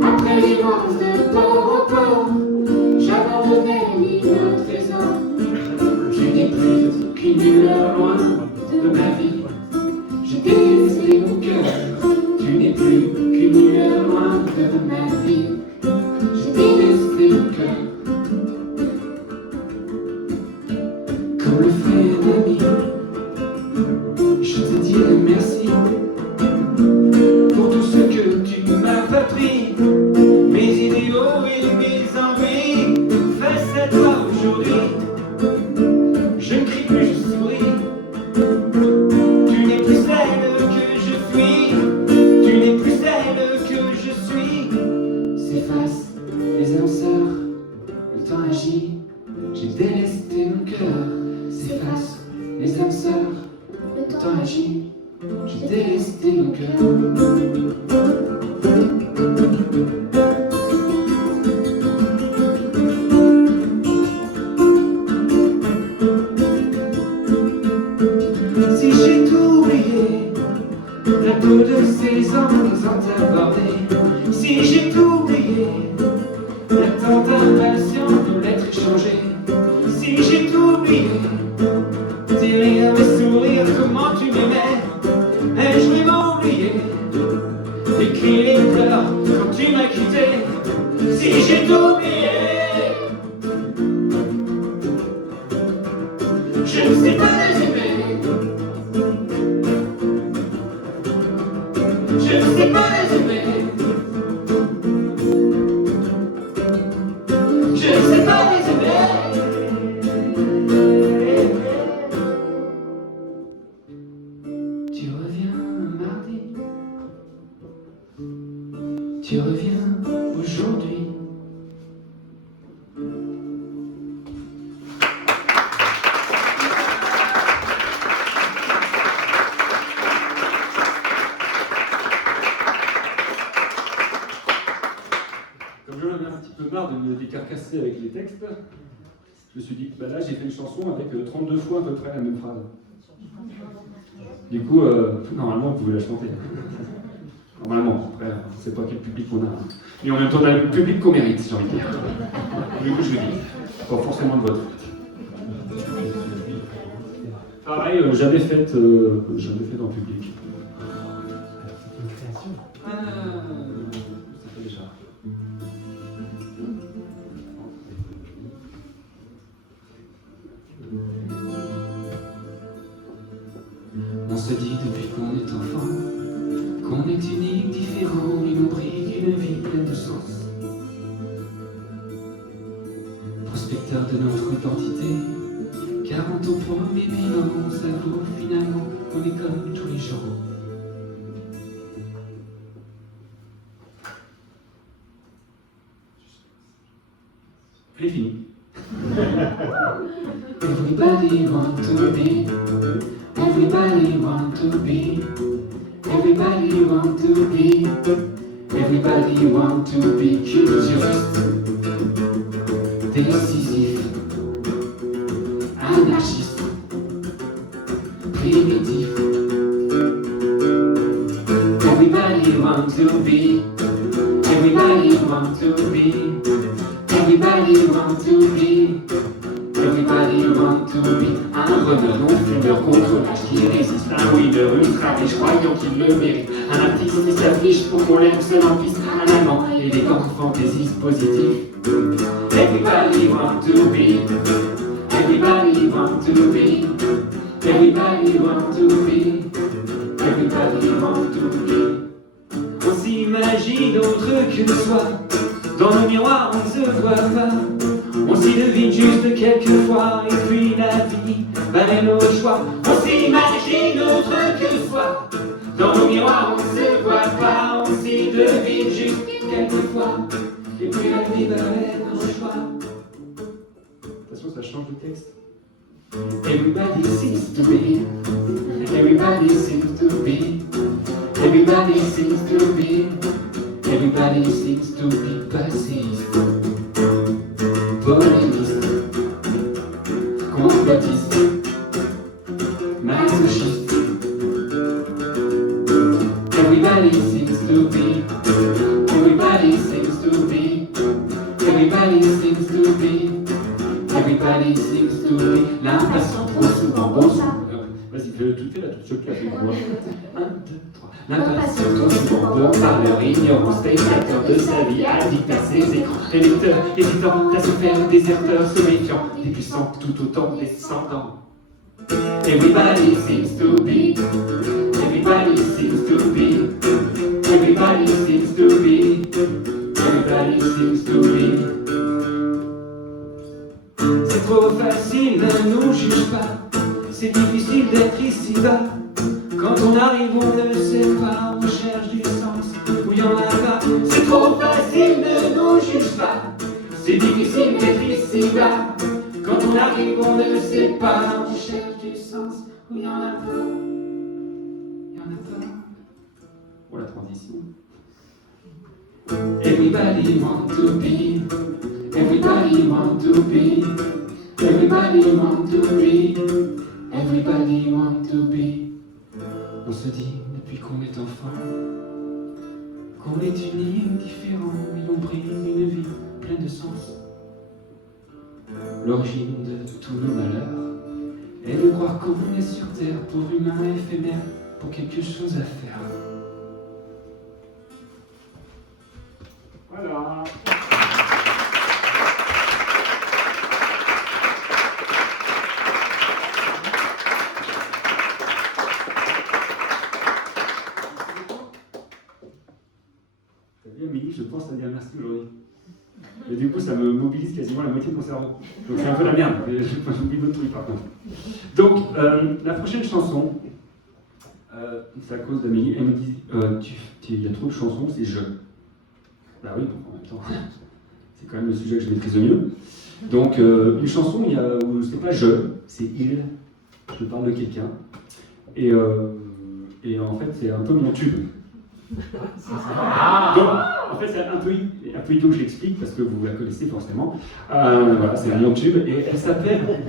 Après l'immense de port en port, j'abandonnais l'île au trésor. Tu n'es plus qu'une lueur loin de ma vie. J'ai détesté mon cœur. Tu n'es plus qu'une lueur loin de ma vie. J'ai détesté mon cœur. Comme le fait un ami, je te dirai merci pour tout ce que tu m'as pas pris, mes idéaux et mes envies. Face à toi aujourd'hui, je ne crie plus, je souris. Tu n'es plus celle que je suis, tu n'es plus celle que je suis. S'effacent les âmes sœurs, le temps agit, j'ai délesté mon cœur. S'effacent les âmes sœurs, le temps agit, j'ai délesté mon cœur. Si j'ai tout oublié, la peau de ces ans sans t'aborder. Si j'ai tout oublié, la tendre impatience de l'être échangé. Si j'ai tout oublié, tes rires, mes sourires, comment tu m'aimais. Ai-je vraiment oublié les cris, les pleurs quand tu m'as quitté. Si j'ai tout oublié, je ne sais pas les aimer. Je ne sais pas les aimer. Je ne sais pas les aimer. Tu reviens un mardi. Tu reviens aujourd'hui. Comme j'en avais un petit peu marre de me décarcasser avec les textes, je me suis dit, bah là j'ai fait une chanson avec 32 fois à peu près la même phrase. Du coup, normalement, vous pouvez la chanter. Normalement, après, c'est pas quel public on a. Mais en même temps, on a le public qu'on mérite, j'ai envie de dire. Du coup, je le dis, pas forcément de votre faute. Pareil, jamais fait dans le public. Ça fait déjà. On se dit depuis qu'on est enfant qu'on est unique, différent, incompris d'une vie pleine de sens. Prospecteur de notre identité, car en ton premier bilan, on s'avoue finalement qu'on est comme tous les gens. Elle est finie. Everybody want to be, everybody want to be, Everybody want to be, everybody want to be curious, décisif, anarchiste, primitif. Everybody want to be, everybody want to be, everybody want to be, everybody want to be. Un bonheur non fumeur contre l'âge qui résiste, un winner ultra riche croyant qu'il le mérite, un artiste qui s'affiche pour qu'on l'aime seul en piste, un amant élégant fantaisiste positif. Everybody want to be, everybody want to be, everybody want to be, everybody want to be. On s'imagine autre que le soir, dans nos miroirs on ne se voit pas, on s'y devine juste quelques fois, et puis la vie balaie nos choix. On s'imagine autre que le soir, dans nos miroirs on ne se voit pas, on s'y devine juste quelques fois, et puis la vie balaie nos choix. Attention, ça change le texte. Everybody seems to be, everybody seems to be, everybody seems to be, everybody seems to be passiste, polémiste, complotiste, masochiste. Everybody seems to be, everybody seems to be, everybody seems to be, everybody seems to be. L'impatient trop souvent bon sang. Vas-y, fais la toute seule classe. 1, 2, 3. L'impatient trop souvent bon parleur, ignorant, spectateur de sa vie, addict à ses écrans, électeur, hésitant, à se faire déserteur, se méfiant, des puissants tout autant descendants. Everybody seems to be, everybody seems to be, everybody seems to be, everybody seems to be. C'est trop facile, ne nous juge pas, c'est difficile d'être ici-bas. Quand on arrive, on ne sait pas, on cherche du sens où il y en a pas. C'est trop facile, ne nous juge pas, c'est difficile d'être ici-bas. Quand on arrive, on ne sait pas, on cherche du sens où il y en a pas. Il y en a pas. Oh, la transition. Everybody want to be, everybody want to be, everybody want to be, everybody want to be. On se dit depuis qu'on est enfant qu'on est unis, différents et on brille une vie pleine de sens. L'origine de tous nos malheurs est de croire qu'on est sur terre pour humains éphémères, pour quelque chose à faire. Voilà. T'as vu, Amélie, je pense à dire merci aujourd'hui. Et du coup, ça me mobilise quasiment la moitié de mon cerveau. Donc c'est un peu la merde, j'oublie d'autres trucs par contre. Donc, la prochaine chanson, c'est à cause d'Amélie, elle me dit, il y a trop de chansons, c'est je. Bah oui, bon, en même temps, c'est quand même le sujet que je maîtrise le mieux. Donc, une chanson où c'est pas je, c'est il, je parle de quelqu'un. Et en fait, c'est un peu mon tube. Donc, en fait, c'est un peu idiot que je l'explique parce que vous la connaissez forcément. Voilà, c'est mon tube et elle s'appelle.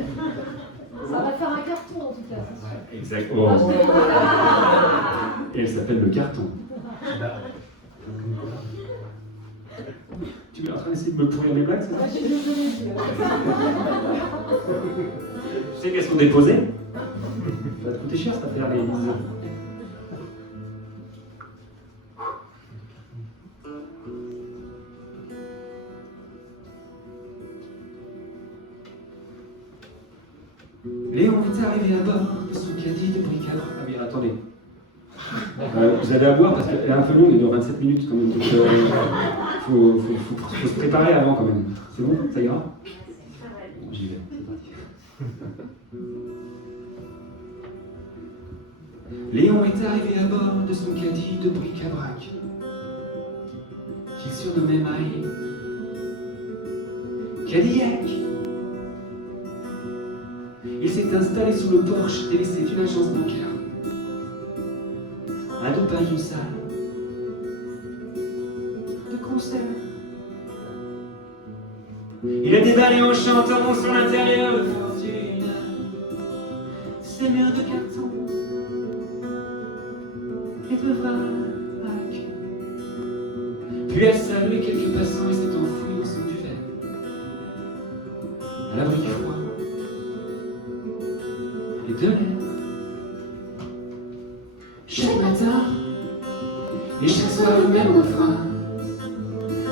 Ça va faire un carton en tout cas. Ouais, exact. Oh. Et elle s'appelle Le Carton. Tu es en train d'essayer de me pourrir mes blagues, c'est ça? Je suis désolée. Tu sais qu'elles sont déposées? Ça va te coûter cher cette affaire, les Lise. Léon est arrivé à bord de son caddie de bric-à-brac. Ah bien, attendez. Vous allez à boire parce qu'elle est un peu longue, elle dure 27 minutes quand même. Donc faut se préparer avant quand même. C'est bon? Ça ira? Bon, j'y vais, c'est parti. Léon est arrivé à bord de son caddie de bric-à-brac qu'il surnommait Maï. Cadillac. Il s'est installé sous le porche délaissé d'une agence bancaire. Un doute pas d'une salle de concert. Il a déballé en chantant sur l'intérieur de fortune, ses murs de carton et de vrac. Puis elle salué quelques passants et s'est enfouie dans son duvet, à l'abri du froid et de l'air. Chaque matin, et chaque soir le même refrain.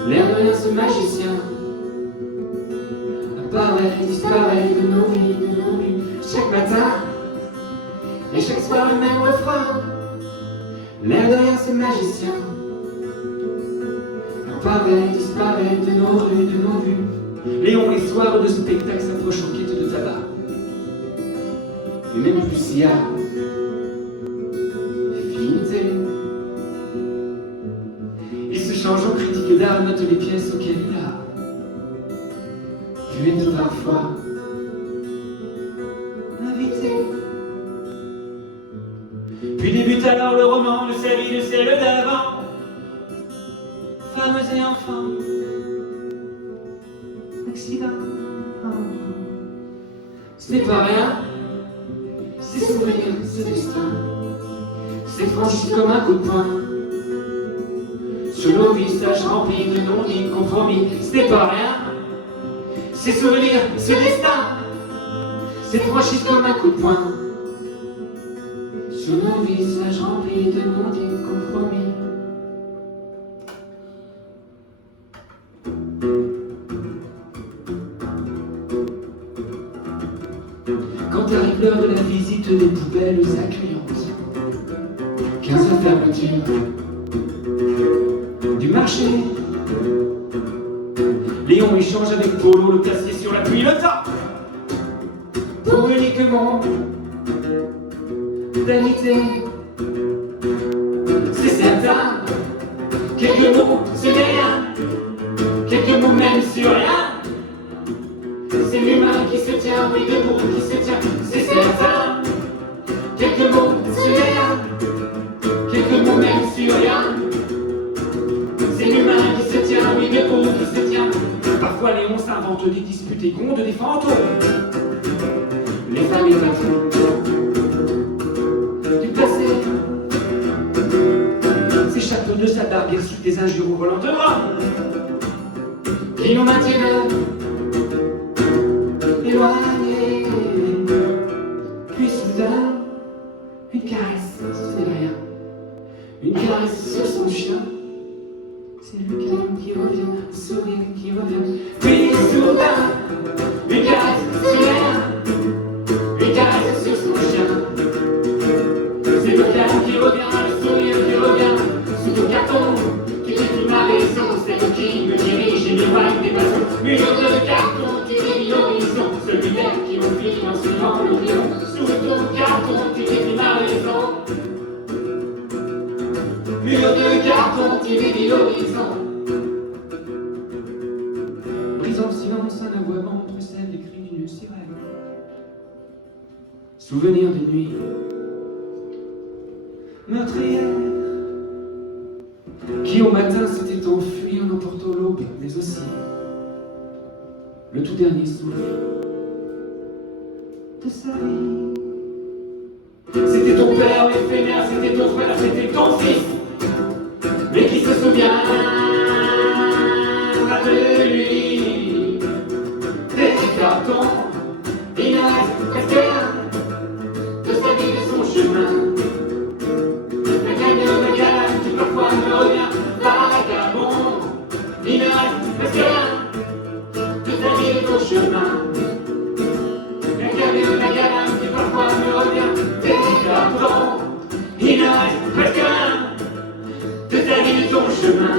L'air de rien, ce magicien apparaît, disparaît de nos vies, de nos nuits. Chaque matin, et chaque soir le même refrain. L'air de rien, ce magicien apparaît, disparaît de nos rues, de nos vues. Léon, les soirs de spectacle, s'approche en quête de tabac. Et même plus s'il y a Finité. il se change en critique d'art, note les pièces auxquelles il a pu être parfois invité. Puis débute alors le roman de sa vie, de celle d'avant. Femmes et enfants, accidents. Ce n'est pas rien, c'est sourire, c'est destin. C'est franchi comme un coup de poing sur nos visages remplis de non-dits compromis. Ce n'est pas rien, c'est souvenir, ce destin. C'est franchi comme un coup de poing sur nos visages remplis de non-dits compromis. Quand arrive l'heure de la visite des poubelles accueillantes, 15 heures fermeture du marché. Léon échange avec Polo, le casier sur la pluie, le temps Pour uniquement d'amitié. C'est certain, quelques mots sur rien, quelques mots même sur rien. C'est l'humain qui se tient, oui debout qui se tient, c'est certain. Quelques mots sur rien, quelques mots même sur rien. C'est l'humain qui se tient, oui debout qui se tient. Parfois Léon s'invente des disputes et gronde des fantômes. Les familles patrons du passé S'échappe de sa barbe et cite des injures au volant de bras. qui nous maintiennent éloignés. Puis soudain, une caresse, c'est rien. Une caresse sur son chien. C'est le calme qui revient, le sourire qui revient. Puis soudain, une caresse, c'est rien. Une caresse sur son chien. C'est le calme qui revient, le sourire qui revient. Sous ton carton, qui défie ma raison. C'est le qui me dirige et m'éloigne des passions. Mur de carton qui défie l'horizon. Celui d'air qui m'oublie en suivant l'horizon. Sous ton carton, qui défie ma raison. Mur de carton qui défie l'horizon. Brisant le silence, un aboiement précède les cris d'une sirène. Souvenir d'une nuit meurtrière qui au matin s'était enfui en emportant l'aube mais aussi le tout dernier souffle de sa vie. C'était ton père, l'éphémère, c'était ton frère, c'était ton fils. Mais qui se souvient pas de lui? Des cartons, il ne reste presque rien de sa vie et son chemin. La gagne de galère qui parfois me revient vagabond. Il ne reste presque rien de sa vie et son chemin. La gagne de galère qui parfois me revient des cartons. Il ne reste presque rien de ta vie et ton chemin.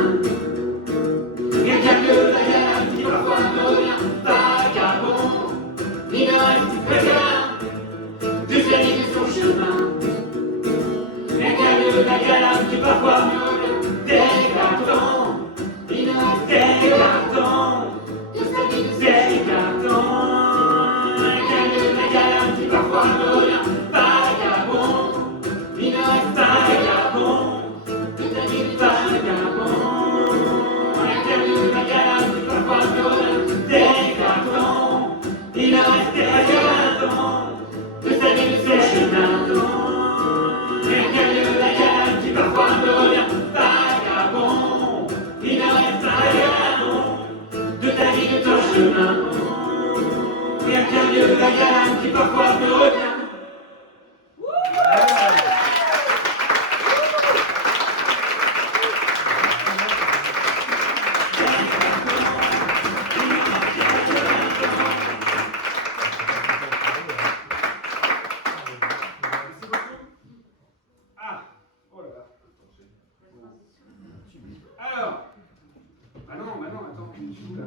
Quelqu'un que la galère qui parfois me revient vagabond. Il ne reste presque rien de ta vie et son chemin. Quelqu'un que la galère qui parfois me revient des cartons. Il ne reste des cartons de sa vie, des cartons. de ta vie, de ton chemin. Rien qu'un vieux vagabond qui parfois me revient. Ah, oh là là. Alors, bah non, attends, je suis là.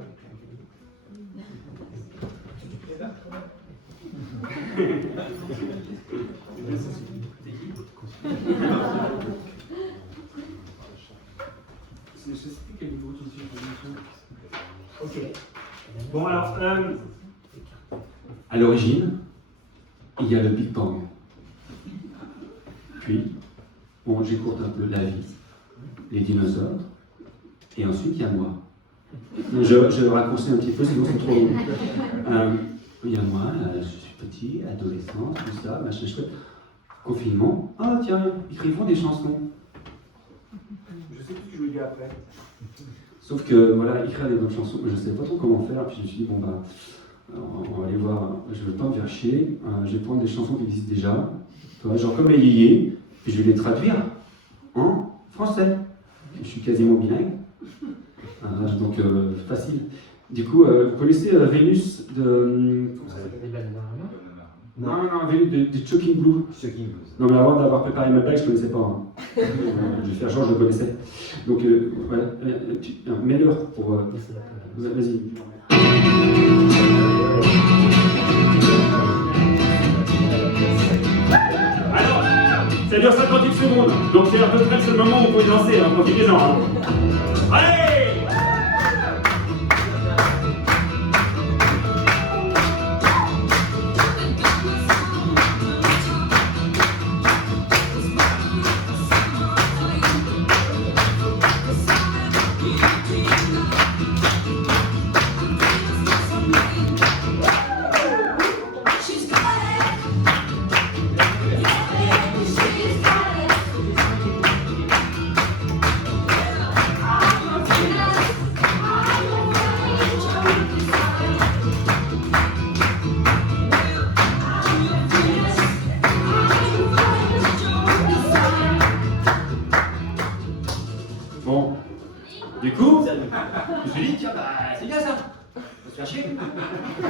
Je sais plus quel niveau tu suis. Ok. Bon alors, à l'origine, il y a le Big Bang. Puis, bon, j'écourte un peu la vie, les dinosaures, et ensuite il y a moi. Je raccourcis un petit peu, sinon c'est trop long. Il y a moi, je suis petit, adolescent, tout ça, machin chouette. Confinement, ah tiens, écrivons des chansons. Je sais plus ce que je veux dire après. Sauf que, voilà, écrire des bonnes chansons, je ne savais pas trop comment faire, puis je me suis dit, bon bah, on va aller voir, je ne veux pas me faire chier, je vais prendre des chansons qui existent déjà, tu vois, genre comme les yéyés, puis je vais les traduire en français. Je suis quasiment bilingue, donc facile. Du coup, vous connaissez Vénus de... Comment ça s'appelle ? Non, Vénus de Shocking Blue. Non, mais avant d'avoir préparé ma blague, je ne connaissais pas. Hein. Je vais faire genre, je le connaissais. Donc, voilà, mets-le pour... Vas-y. Alors, ça dure 58 secondes, donc c'est à peu près le seul moment où vous pouvez danser, hein, profitez-en. Hein. Allez! Bon, du coup, je me suis dit, tiens, bah, c'est bien ça, faut se faire chier.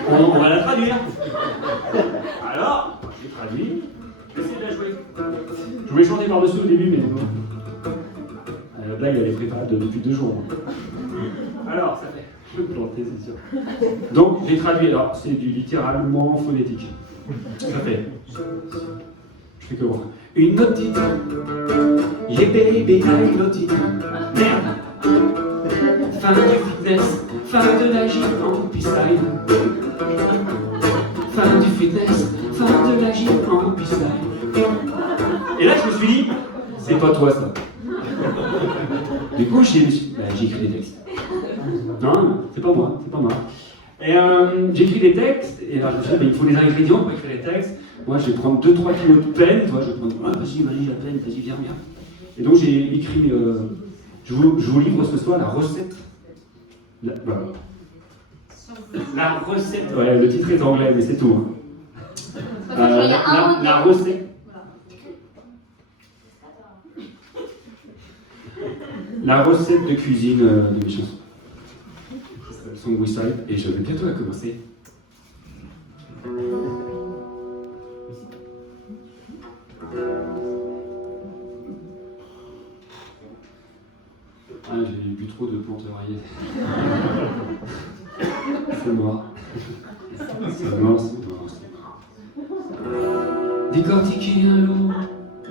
On va la traduire. Alors, j'ai traduit, j'ai essayé de la jouer. Je voulais chanter par-dessus au début, mais la blague, elle est préparée depuis 2 jours. Alors, ça fait, je peux me planter, c'est sûr. Donc, j'ai traduit, alors, c'est du littéralement phonétique. Ça fait, je fais que voir. Une notite, yeah baby, I notite. Merde. Fin du fitness, fin de la gym en freestyle. Fin du fitness, fin de la gym en freestyle. Et là, je me suis dit, c'est pas toi ça. Du coup, j'ai écrit des textes. Non, c'est pas moi, c'est pas moi. Et j'ai écrit des textes, et alors je me suis dit, mais il faut les ingrédients pour écrire les textes. Moi, je vais prendre 2-3 kilos de peine, tu vois, je vais prendre, ah, vas-y, la peine, vas-y, viens. Et donc, j'ai écrit, je vous livre ce soir la recette. La recette, ouais, le titre est anglais, mais c'est tout. Hein. La recette. La recette de cuisine de mes chansons. Song We Side, et je vais bientôt la commencer. Ah, j'ai bu trop de plantes oreillées. C'est mort. C'est mort. Décortiquer un lot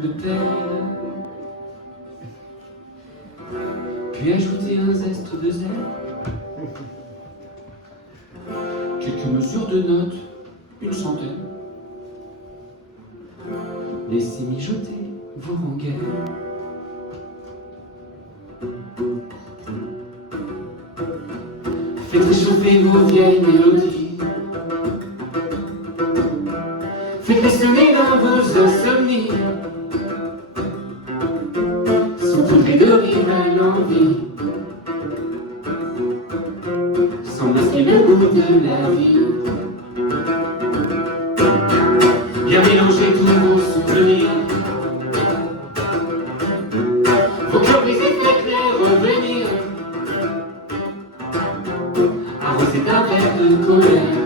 de peine, puis ajouter un zeste de zèle, quelques mesures de notes, une centaine. Laissez mijoter vos rengaines. Faites réchauffer vos vieilles mélodies. Faites les semer dans vos insomnies. Saupoudrez de rimes à l'envie. sans masquer le goût de la vie. Bien mélanger tous vos souvenirs, vos cœurs brisés fait revenir, arrosé d'un verre de colère,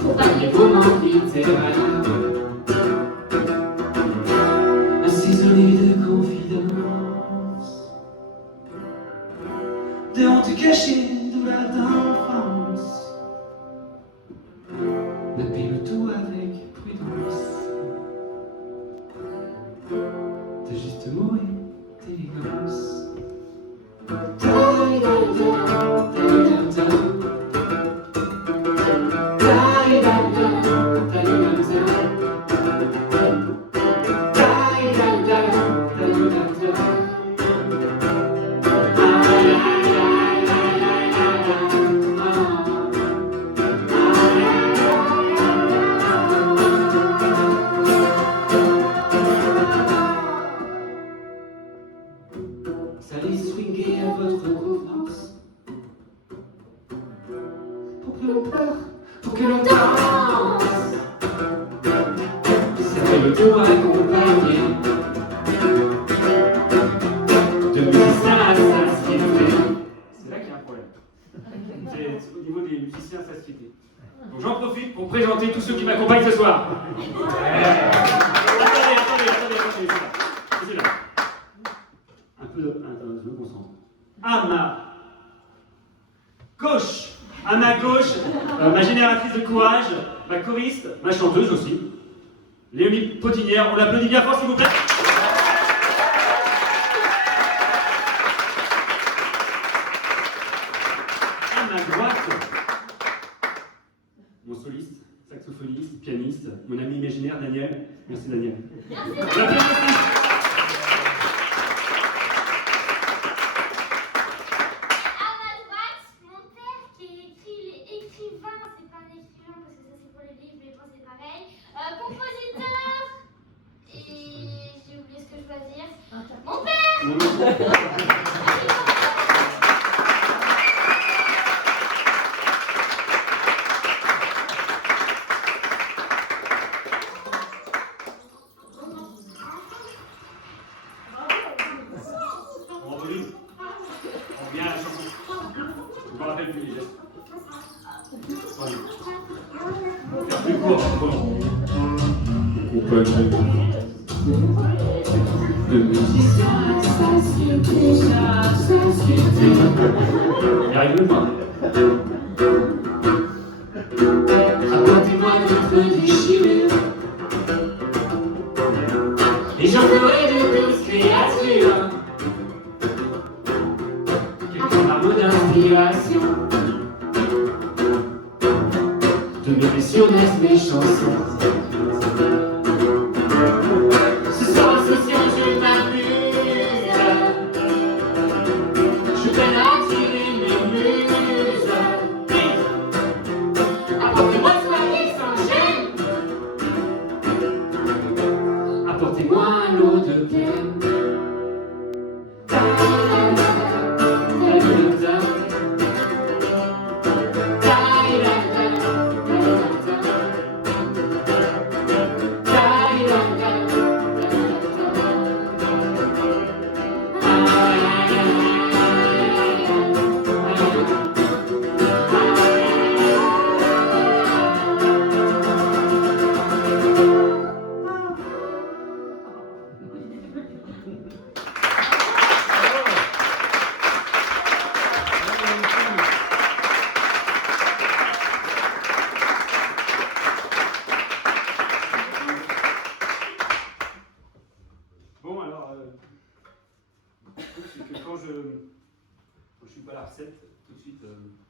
pour pallier vos manques littéraires, assaisonné de confidence, de honte cachée, de la d'enfance. Nappez le tout avec prudence, de juste mots et d'élégance. Allez swinguer à votre convenance, pour que l'on pleure, pour que l'on danse. Servez le tour accompagné de musiciens à satiété. C'est là qu'il y a un problème. C'est au niveau des musiciens à satiété. Donc j'en profite pour présenter tous ceux qui m'accompagnent ce soir. Attendez, c'est là. Un peu, je me concentre. À ma gauche, ma génératrice de courage, ma choriste, ma chanteuse aussi, Léonie Potinière. On l'applaudit bien fort s'il vous plaît. À ma droite, mon soliste, saxophoniste, pianiste, mon ami imaginaire Daniel. Merci Daniel. L'applaudissement. Il arrive le pas. Apportez-moi votre déchirure, et j'en ferai de douces créatures, quelques marmots d'inspiration, de mes blessures naissent mes chansons. Ce soir, je m'amuse, je peine à tirer mes muses. Apportez-moi ce papier sans gêne, apportez-moi un lot de peine.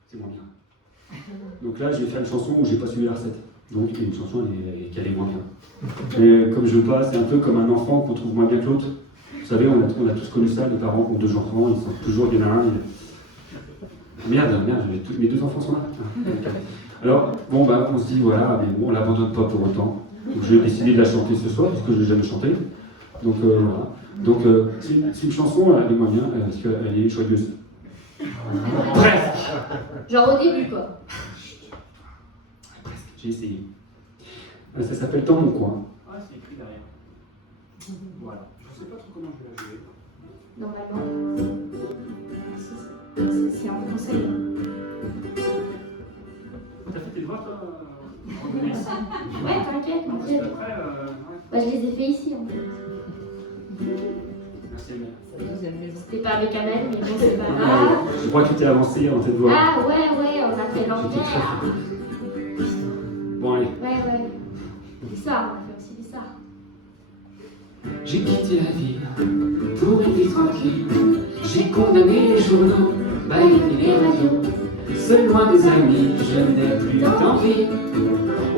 C'est moins bien. Donc là, je vais faire une chanson où j'ai pas suivi la recette. Donc une chanson qui allait moins bien. Et comme je veux pas, c'est un peu comme un enfant qu'on trouve moins bien que l'autre. Vous savez, on a tous connu ça, les parents qui ont 2 enfants, ils sont toujours, il y en a un. Merde, mes 2 enfants sont là. Alors, bon, on se dit, voilà, mais bon, on l'abandonne pas pour autant. Donc je vais décider de la chanter ce soir, parce que je l'ai jamais chantée. Donc voilà. Donc c'est une chanson, elle est moins bien, parce qu'elle est joyeuse. Presque. Genre au début, quoi. Presque, j'ai essayé. Ça s'appelle Dans mon coin. Ah, c'est écrit derrière. Voilà. Je ne sais pas trop comment je vais la jouer. Normalement, c'est un conseil. T'as fait tes devoirs, toi Ouais, t'inquiète, t'inquiète. Après, ouais. Bah, je les ai fait ici, en fait. Merci, Amel. C'était pas avec Amel, mais bon, c'est pas grave. Je crois que tu t'es avancé en tes devoirs. Ah, ouais, on a fait J'étais l'enquête. très fort. Bon, allez. Ouais. L'histoire, on a fait aussi l'histoire. J'ai quitté la ville pour une vie tranquille. J'ai condamné les journaux, bailli les radios. Seul loin des amis, je n'ai plus d'envie.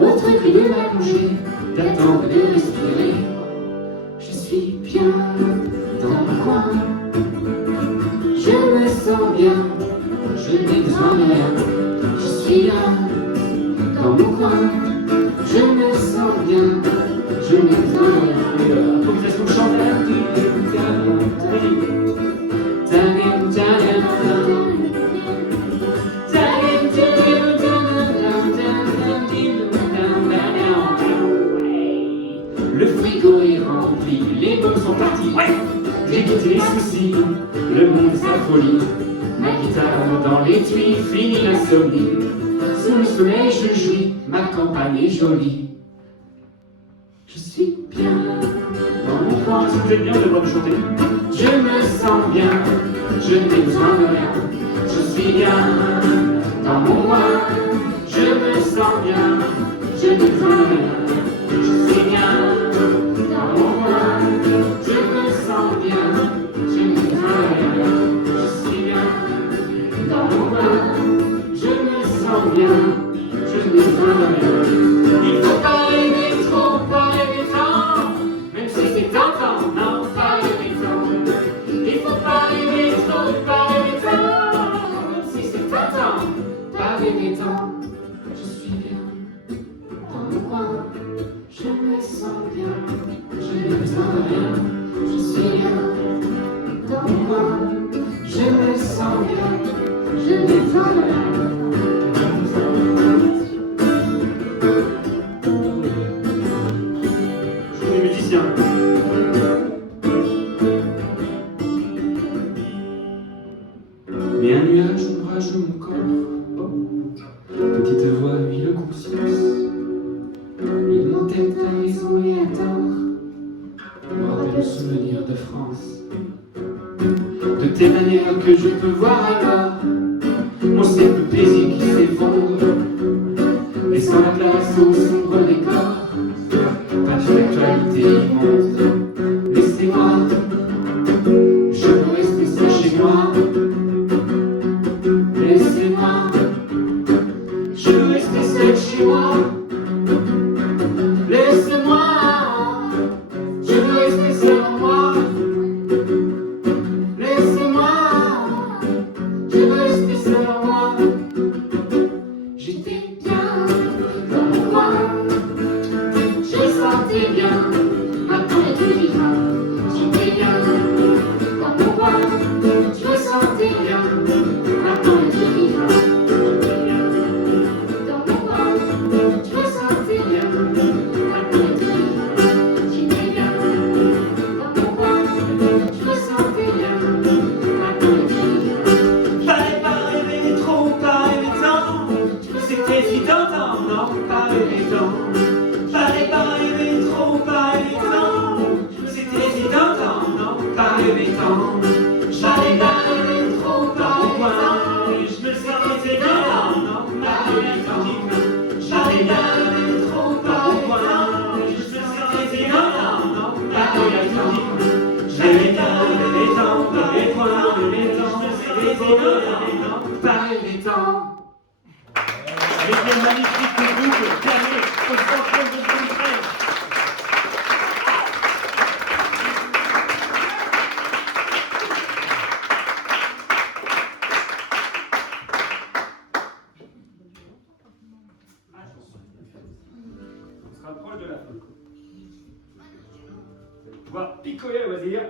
Autre que de m'allonger, d'attendre de respirer. Je suis bien dans mon coin. Je me sens bien, je n'ai besoin de rien. Je suis là dans mon coin. Je me sens bien, je n'ai besoin de rien. Improvisation de chanteur. Le frigo est rempli, les bombes sont parties. Ouais. J'ai quitté les soucis, le monde sa folie. Ma guitare dans l'étui, fini l'insomnie. Sous le soleil je jouis, ma campagne est jolie. Je suis bien dans mon coin. Si vous êtes bien, vous avez le droit de chanter. Je me sens bien, je n'ai besoin de rien. Je suis bien dans mon coin. Je me sens bien, je n'ai besoin de rien. Je suis bien dans mon coin. Je me sens bien, je n'ai besoin de rien. Je suis bien dans mon coin. Je me sens bien, je n'ai besoin de rien. Il faut pas rêver trop, pas rêver tant. Même si c'est tentant, non, pas rêver tant. Il faut pas rêver trop, pas rêver tant. Même si c'est tentant, pas rêver tant. Je suis bien dans mon coin. Je me sens bien, je n'ai besoin de rien. Je suis bien dans mon coin. Je me sens bien, je n'ai besoin de rien. Je suis musicien. Mais un nuage ombrage mon corps. Petite voix, huile conscience. Il m'entête à raison et à tort. Me rappelle le souvenir de France. De telle manière que je peux voir alors mon simple plaisir qui s'effondre. Laissant la place au sombre décor. Pas d'actualité immonde. Laissez-moi, je veux rester seul chez moi. Laissez-moi, je veux rester seul chez moi. Laissez-moi, je veux rester seul en moi. Laissez-moi, je veux rester seul en moi. J'étais bien dans mon coin, je sentais bien, maintenant il est vivant. J'étais bien dans mon coin, je sentais bien, maintenant il est vivant. Dans mon coin, je sentais bien, maintenant il est vivant. J'étais bien dans mon coin, je sentais bien, maintenant il est vivant. Fallait pas rêver trop, pas rêver tant. C'était si tentant, non, pas rêver tant. Fallait pas rêver trop, pas rêver tant. C'était si tentant, non, pas rêver tant. Fallait pas rêver trop, pas rêver tant. Je me sentais bien, non, pas rêver tant. Fallait pas rêver trop, pas rêver tant. Je me sentais bien, non, pas rêver tant. J'avais pas rêvé tant, pas rêver tant. Je me sentais bien, non, pas rêver tant. Avec un magnifique groupe dernier au centre de Bruxelles. On se rapproche de la fin. On va picoler, on va dire.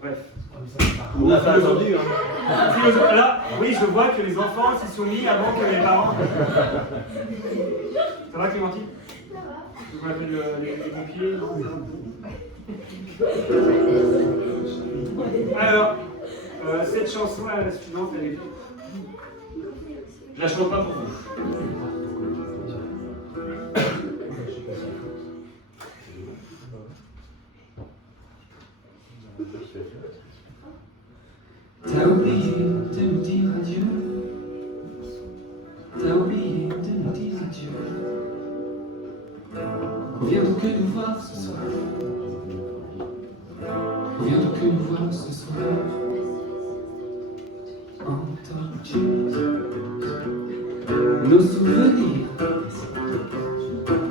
Bref. On a a fait attendu. Là, oui, je vois que les enfants s'y sont mis avant que les parents. Ça va, Clémentine? Tu vois les pompiers, non? Alors, cette chanson, la suivante, elle est. Je la chante pas pour vous. T'as oublié de nous dire adieu. T'as oublié de nous dire adieu. Reviens donc que nous voir ce soir. Reviens donc que nous voir ce soir. Entends-tu nos souvenirs,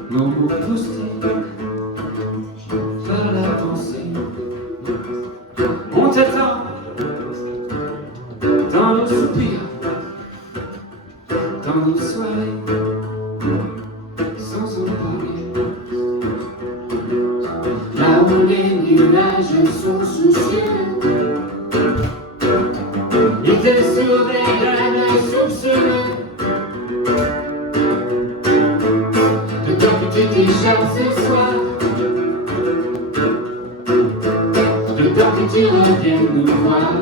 nos mots postés par la pensée? On t'attend dans nos soupirs, dans nos soirées, sans en parler. Là où les nuages sont soucieux, Ils te surveillent d'un œil soupçonneux. de temps que tu t'échappes ce soir, de temps que tu reviennes nous voir.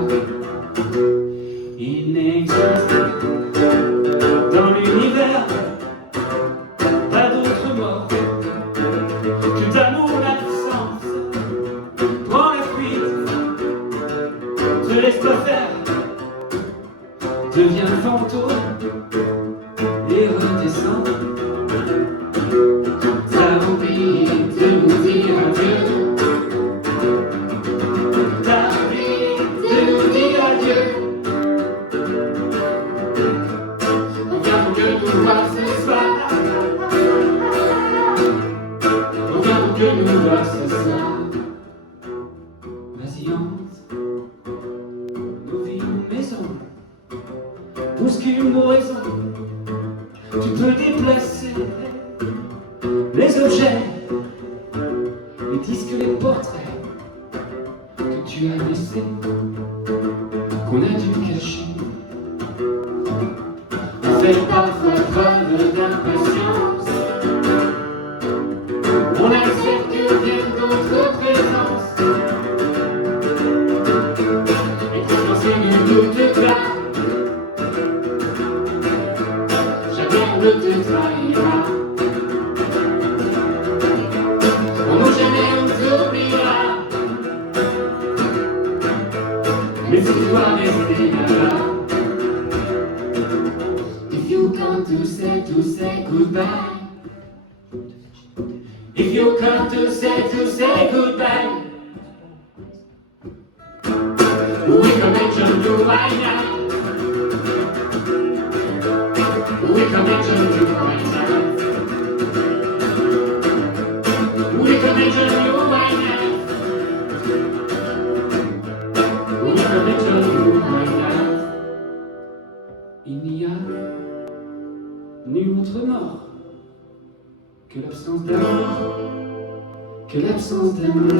Il n'existe dans l'univers pas d'autre mort que d'amour l'absence. Prends la fuite, te laisse pas faire, deviens fantôme et redescends. T'as oublié de nous dire adieu. T'as oublié de nous dire adieu. Reviens donc que nous voir ce soir. Reviens donc que nous voir ce soir. Vas-y, entre nos vies, nos maisons. Bouscule nos raisons. Tu peux déplacer les objets, les disques, les portraits que tu as laissés, qu'on a dû cacher. On fait parfois preuve d'impatience. On accepte que vienne d'autres présences. Et quand c'est ne doute pas, jamais ne te trahira. On nous jamais nous oubliera. Mais tu dois rester là. If you come to say goodbye. If you come to say goodbye, We can mention you right now. We can mention you right now. We can mention you right now. We can mention you right now. il n'y a nulle autre mort que l'absence d'amour, que l'absence d'amour.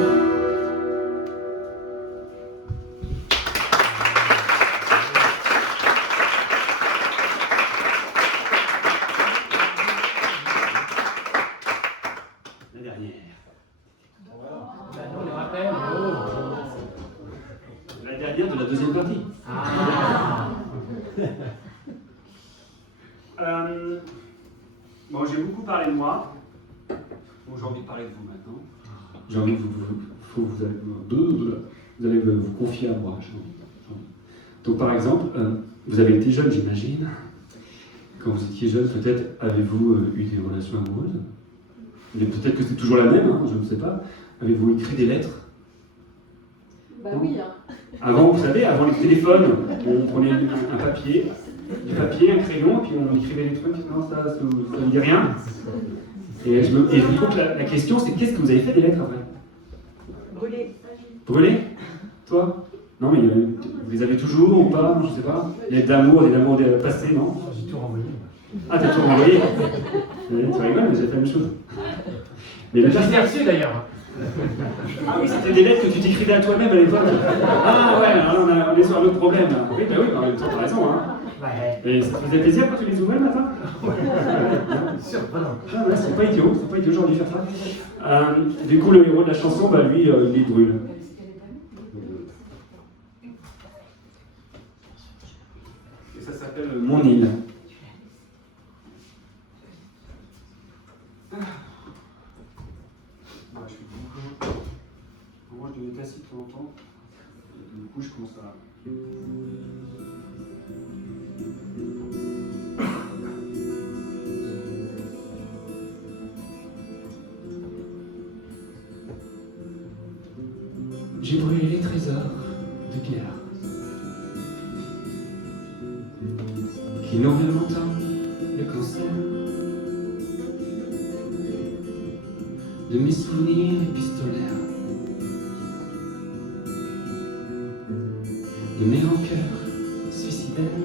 La dernière. On les rappelle. La dernière de la deuxième partie. Bon, j'ai beaucoup parlé de moi. Bon, j'ai envie de parler de vous maintenant. J'ai envie que vous allez vous confier à moi. J'ai envie. Donc, par exemple, vous avez été jeune, j'imagine. Quand vous étiez jeune, peut-être avez-vous eu des relations amoureuses? Mais peut-être que c'est toujours la même, hein, je ne sais pas. Avez-vous écrit des lettres? Bah oui, hein. Avant, vous savez, avant les téléphones, on prenait un papier, un crayon, puis on écrivait des trucs. Non, ça ne me dit rien. Et je me trouve que la question, c'est qu'est-ce que vous avez fait des lettres après? Brûlé. Brûlé? Toi? Non, mais vous les avez toujours ou pas? Je ne sais pas. Des lettres d'amour, des amours passés, non? J'ai tout renvoyé. Ah, t'as tout renvoyé? Tu rigoles, mais j'ai fait la même chose. Mais Je l'ai reçu d'ailleurs. Ah oui, c'était des lettres que tu t'écrivais à toi-même à l'époque. Ah ouais, alors on est sur un autre problème. Oui, bah oui, en même temps, t'as raison. Hein. Et ça te faisait plaisir quand tu les ouvrais le matin? Ah ouais, c'est pas idiot aujourd'hui de faire ça. Du coup, le héros de la chanson, bah lui, il brûle. Et ça s'appelle Mon île. Je suis moi, je devenais classique de temps en temps. Et du coup, je commence à. J'ai brûlé les trésors de guerre qui nourrit longtemps le cancer de mes souvenirs épistolaires, de mes rancœurs suicidaires.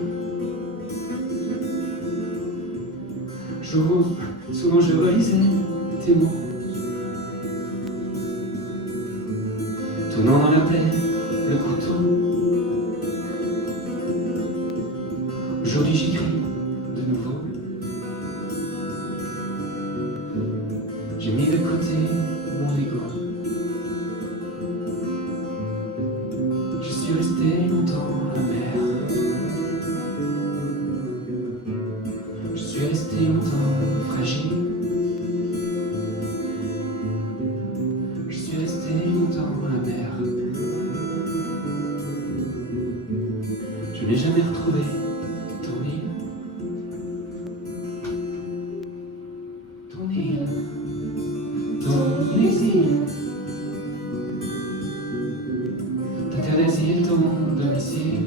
Souvent je relisais tes mots, tournant dans la plaie le couteau. Aujourd'hui j'écris de nouveau. J'ai mis de côté mon ego. Je suis resté longtemps amer. Je suis resté longtemps fragile. Je suis resté longtemps amer. Je n'ai jamais retrouvé ton île. Ton île. Ton exil, ta terre d'exil, ton domicile,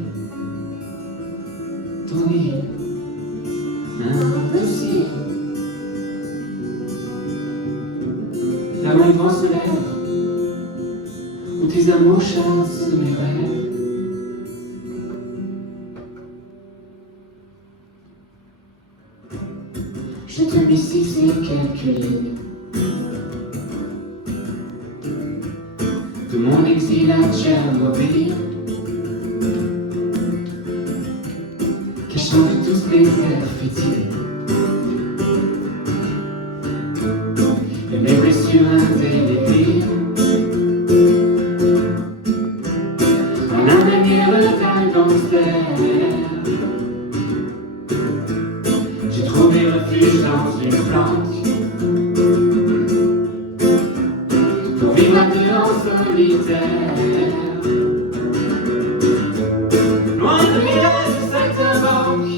ton île, impossible. Là où les vents se lèvent, où tes amours chassent mes rêves. Je te mystifie quelques lignes de mon exil à Tchernobyl, cachant de tous les airs fétides et mes blessures indélébiles. En la manière d'un gangster, j'ai trouvé refuge dans une plante. Pour vivre à deux en solitaire, loin de village de saltimbanque.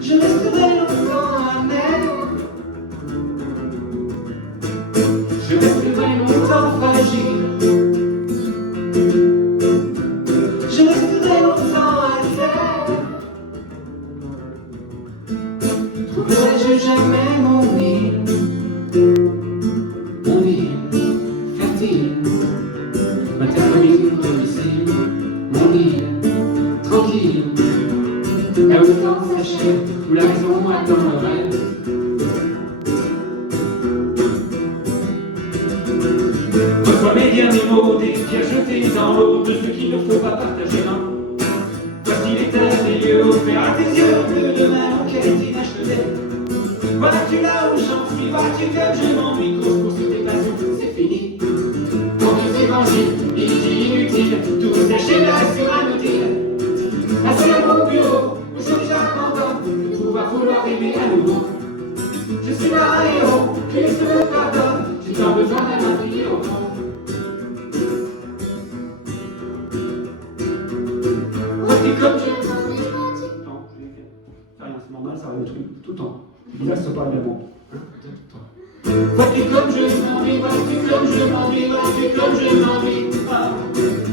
Je resterai longtemps amer. Je resterai longtemps fragile. Je resterai longtemps à terre. Trouverai-je jamais mon île? Mon île, fertile, ma terre commune, domicile. Mon île, tranquille, là où le temps s'achève, où la raison attend le rêve. Reçois mes derniers mots, des pierres jetées dans l'eau de ceux qu'il ne faut pas partager l'un. Voici l'état des lieux offerts à tes yeux bleus de ma enquête inachevée. Voilà-tu là où j'en suis, vois-tu que je m'ennuie, grosse pour tes passions, c'est fini. Pour tes évangiles, inutiles, tout séché là sur un outil. Assis à mon bureau, où je j'abandonne, de pouvoir vouloir aimer à nouveau. Je suis pas un héros, Christ me pardonne, j'ai tant besoin d'un infini au fond. Vois-tu comme je non, je l'ai fait. C'est rien, c'est normal, ça arrive tout le temps. C'est bizarre que ce soit pas également. Vois-tu comme je m'ennuie, vois-tu comme je m'ennuie, vois-tu comme je m'ennuie.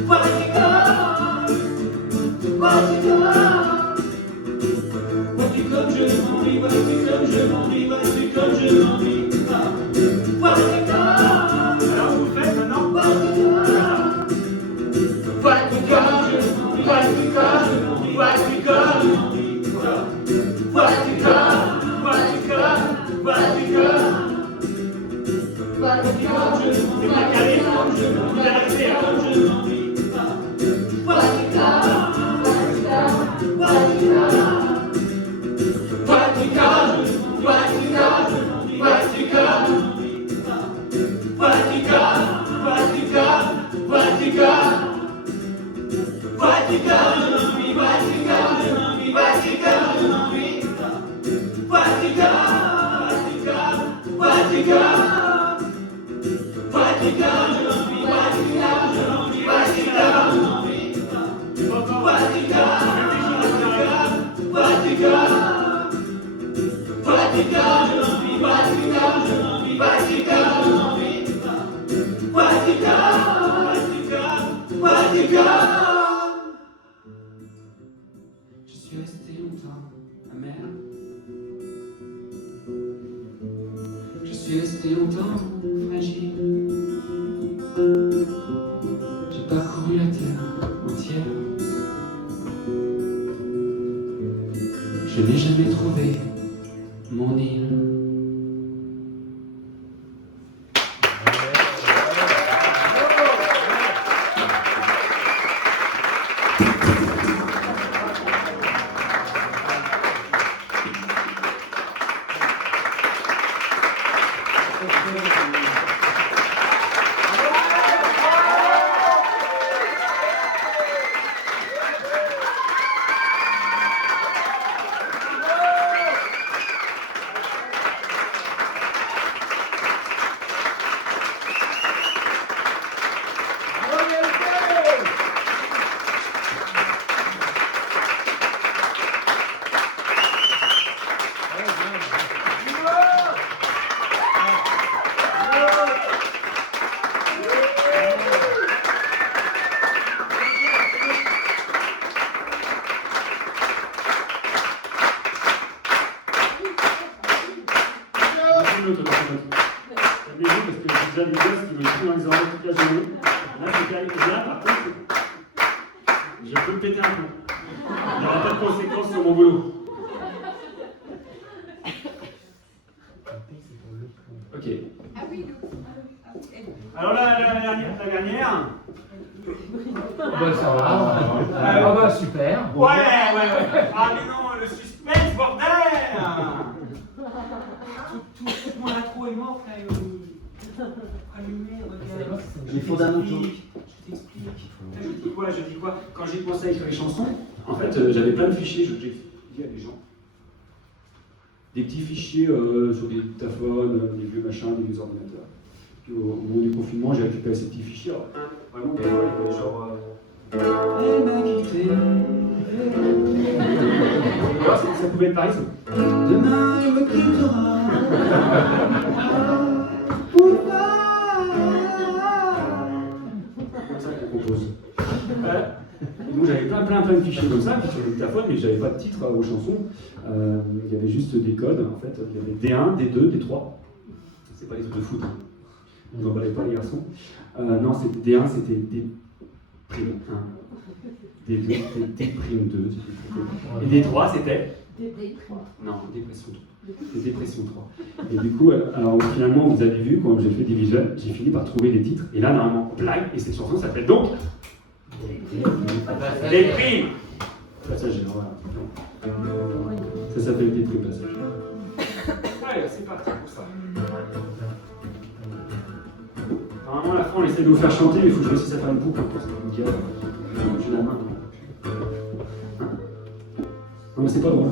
Vois-tu comme, vois-tu comme je m'ennuie, vois-tu comme je m'ennuie, vois-tu comme je m'ennuie. Vois-tu comme, alors vous le faites maintenant. Vois-tu comme je m'ennuie, vois-tu comme je m'ennuie, vois-tu comme, vois-tu comme, vois-tu comme, vois-tu comme. c'est pas calé, vous arrêtez, hein. je m'ennuie pas. Watika, je suis resté longtemps amer. Je suis resté longtemps fragile. J'ai parcouru la terre entière. Je n'ai jamais trouvé mon île. J'ai déjà des gosses qui me font dans les oreilles toute la journée. Là, c'est calme. Et là, par contre, je peux le péter un peu. Il n'y aura pas de conséquences sur mon boulot. Ok. Alors là, la dernière. Bah, ça va. Ah bah super. Ouais. Ah mais non, le suspense, bordel. Tout mon intro est mort, frère. Allumé, regarde. Les fondamentaux. Je t'explique. Je dis quoi? Quand j'ai commencé à écrire les chansons, en fait, j'avais plein de fichiers, j'ai dit à des gens. Des petits fichiers sur des dictaphones, des vieux machins, des vieux ordinateurs. Puis au moment du confinement, j'ai récupéré ces petits fichiers. Alors, vraiment, genre. Elle m'a quitté. Alors, ça pouvait être pareil, ça. Demain, il me quittera. C'est comme ça qu'on compose. Donc j'avais plein de fichiers comme ça, puis sur le dictaphone, mais j'avais pas de titre aux chansons. Il y avait juste des codes, en fait. Il y avait D1, D2, D3. C'est pas les trucs de foot. Vous n'emballez pas les garçons. Non, c'était D1, c'était D'1. D2, c'était D'2. Et D3, c'était non, dépression 3. C'est dépression 3. Et du coup, alors finalement, vous avez vu, quand j'ai fait des visuels, j'ai fini par trouver des titres. Et là, normalement, blague, et cette chanson s'appelle donc Déprime Passager, voilà. Ça s'appelle Déprime Passager. Ouais, c'est parti pour ça. Normalement, à la fin, on essaie de vous faire chanter, mais il faut que je réussisse à faire une boucle pour ça. Donc, j'ai la main. Hein? Non, mais c'est pas drôle.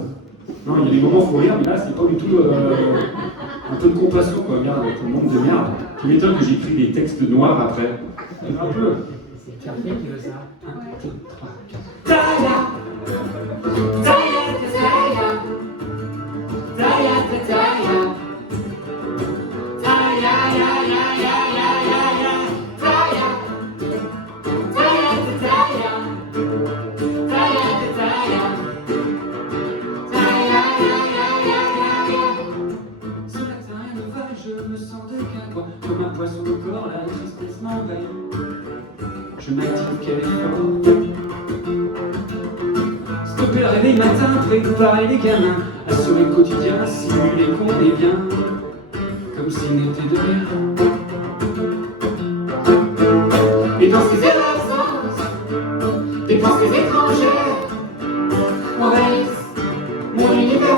Non, il y a des moments où il faut rire, mais là, c'est pas du tout un peu de compassion, quoi. Merde, tout le monde de merde. Tu m'étonnes que j'écris des textes noirs après. Un peu. C'est Pierre qui veut ça. 1, 2, 3, comme un poisson au corps, la tristesse m'envahit. Je m'active quel effort. Stopper le réveil matin, préparer les gamins, assurer le quotidien, simuler qu'on est bien, comme s'il n'était de rien. des pensées étrangères envahissent mon univers.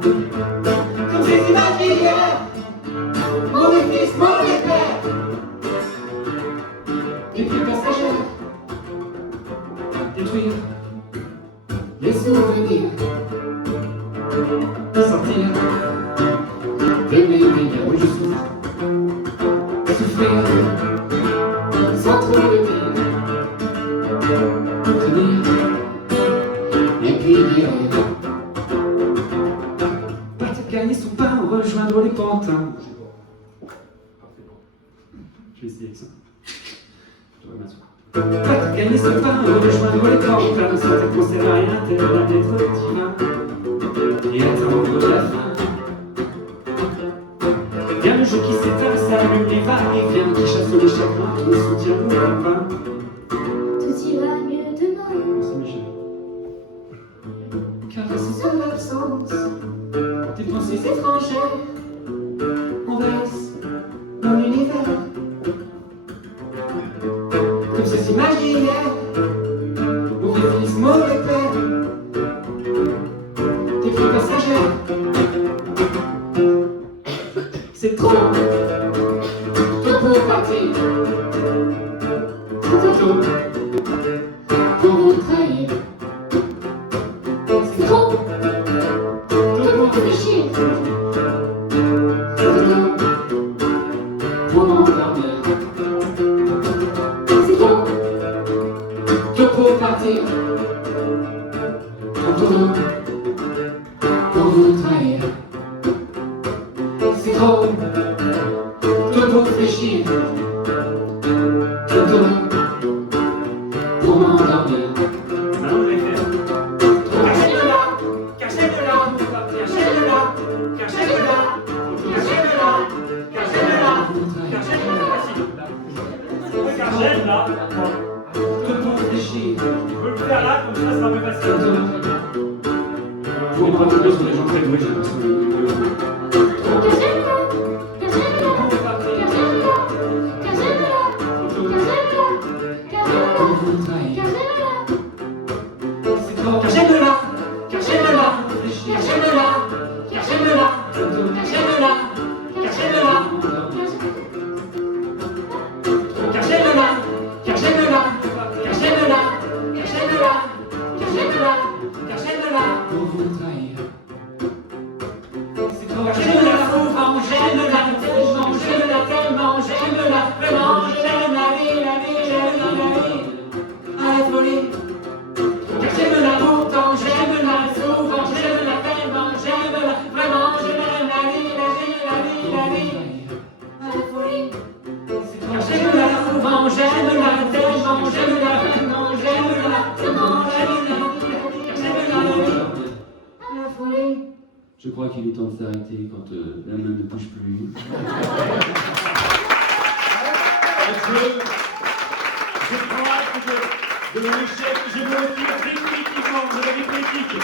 Comme ces images d'hier, mauvais fils, mauvais père, des plus passagères, Détruire, les souvenirs, sortir, aimer, meilleur, où je souffre, souffrir, sans trop le dire, tenir, et puis dire. partir gagner son pain, rejoindre les pantins. Je vais essayer avec ça. Je devrais m'asseoir. Partir gagner son pain, rejoindre les pantins, sentir qu'on sert à rien, tel un être divin, et attendre la fin. Viens le jour qui s'éteint, s'allume les vagues et vient, qui chasse les chagrins, qui nous soutient nos copains. Tout ira mieux demain. Merci Michel. Car C'est c'est sur l'absence tes pensées des étrangères envahissent mon univers. comme ces images d'hier, mauvais fils, mauvais père, des plus passagères. C'est trop, Tout pour partir, tout autour, pour vous trahir. C'est trop, tout pour réfléchir, tout autour, pour m'endormir. C'est trop, tout pour partir, tout autour, pour vous trahir. c'est trop, tout pour réfléchir, Tout autour, pour m'endormir. Maintenant, je vais faire. Cachez-le-la, cachez-le-la, cachez-le-la, cachez-le-la, cachez-le-la, cachez-le-la, cachez-le-la. Cargène là. Tout pour réfléchir, Je peux le faire là, comme ça sera plus facile. pour m'endormir sur les gens très doués, j'ai l'impression de Pour vous trahir. c'est trop. Cachez-le-la, cachez-le-la, cachez-le-la, cachez-le-la, cachez-le-la, cachez-le-la, cachez-le-la, cachez-le-la, cachez-le-la, cachez-le-la, cachez-le-la, cachez-le-la, Pour vous trahir. c'est trop. Cachez-le-la, souvent, j'aime-la, tellement, j'aime-la, tellement, j'aime-la, vraiment, j'aime la vie, la vie, j'aime la vie, à la folie. Cachez-le-la, pourtant, j'aime-la, souvent, j'aime-la, tellement, j'aime-la, vraiment, j'aime la vie, la vie, la vie, la vie, à la folie. Cachez-le-la, souvent, j'aime-la, tellement, j'aime-la, vraiment, j'aime-la, tellement, j'aime-la, cachez-le-la, la vie, à la folie. Je crois qu'il est temps de s'arrêter quand la main ne bouge plus. Je prends acte de mon échec, je me retire définitivement de la vie politique.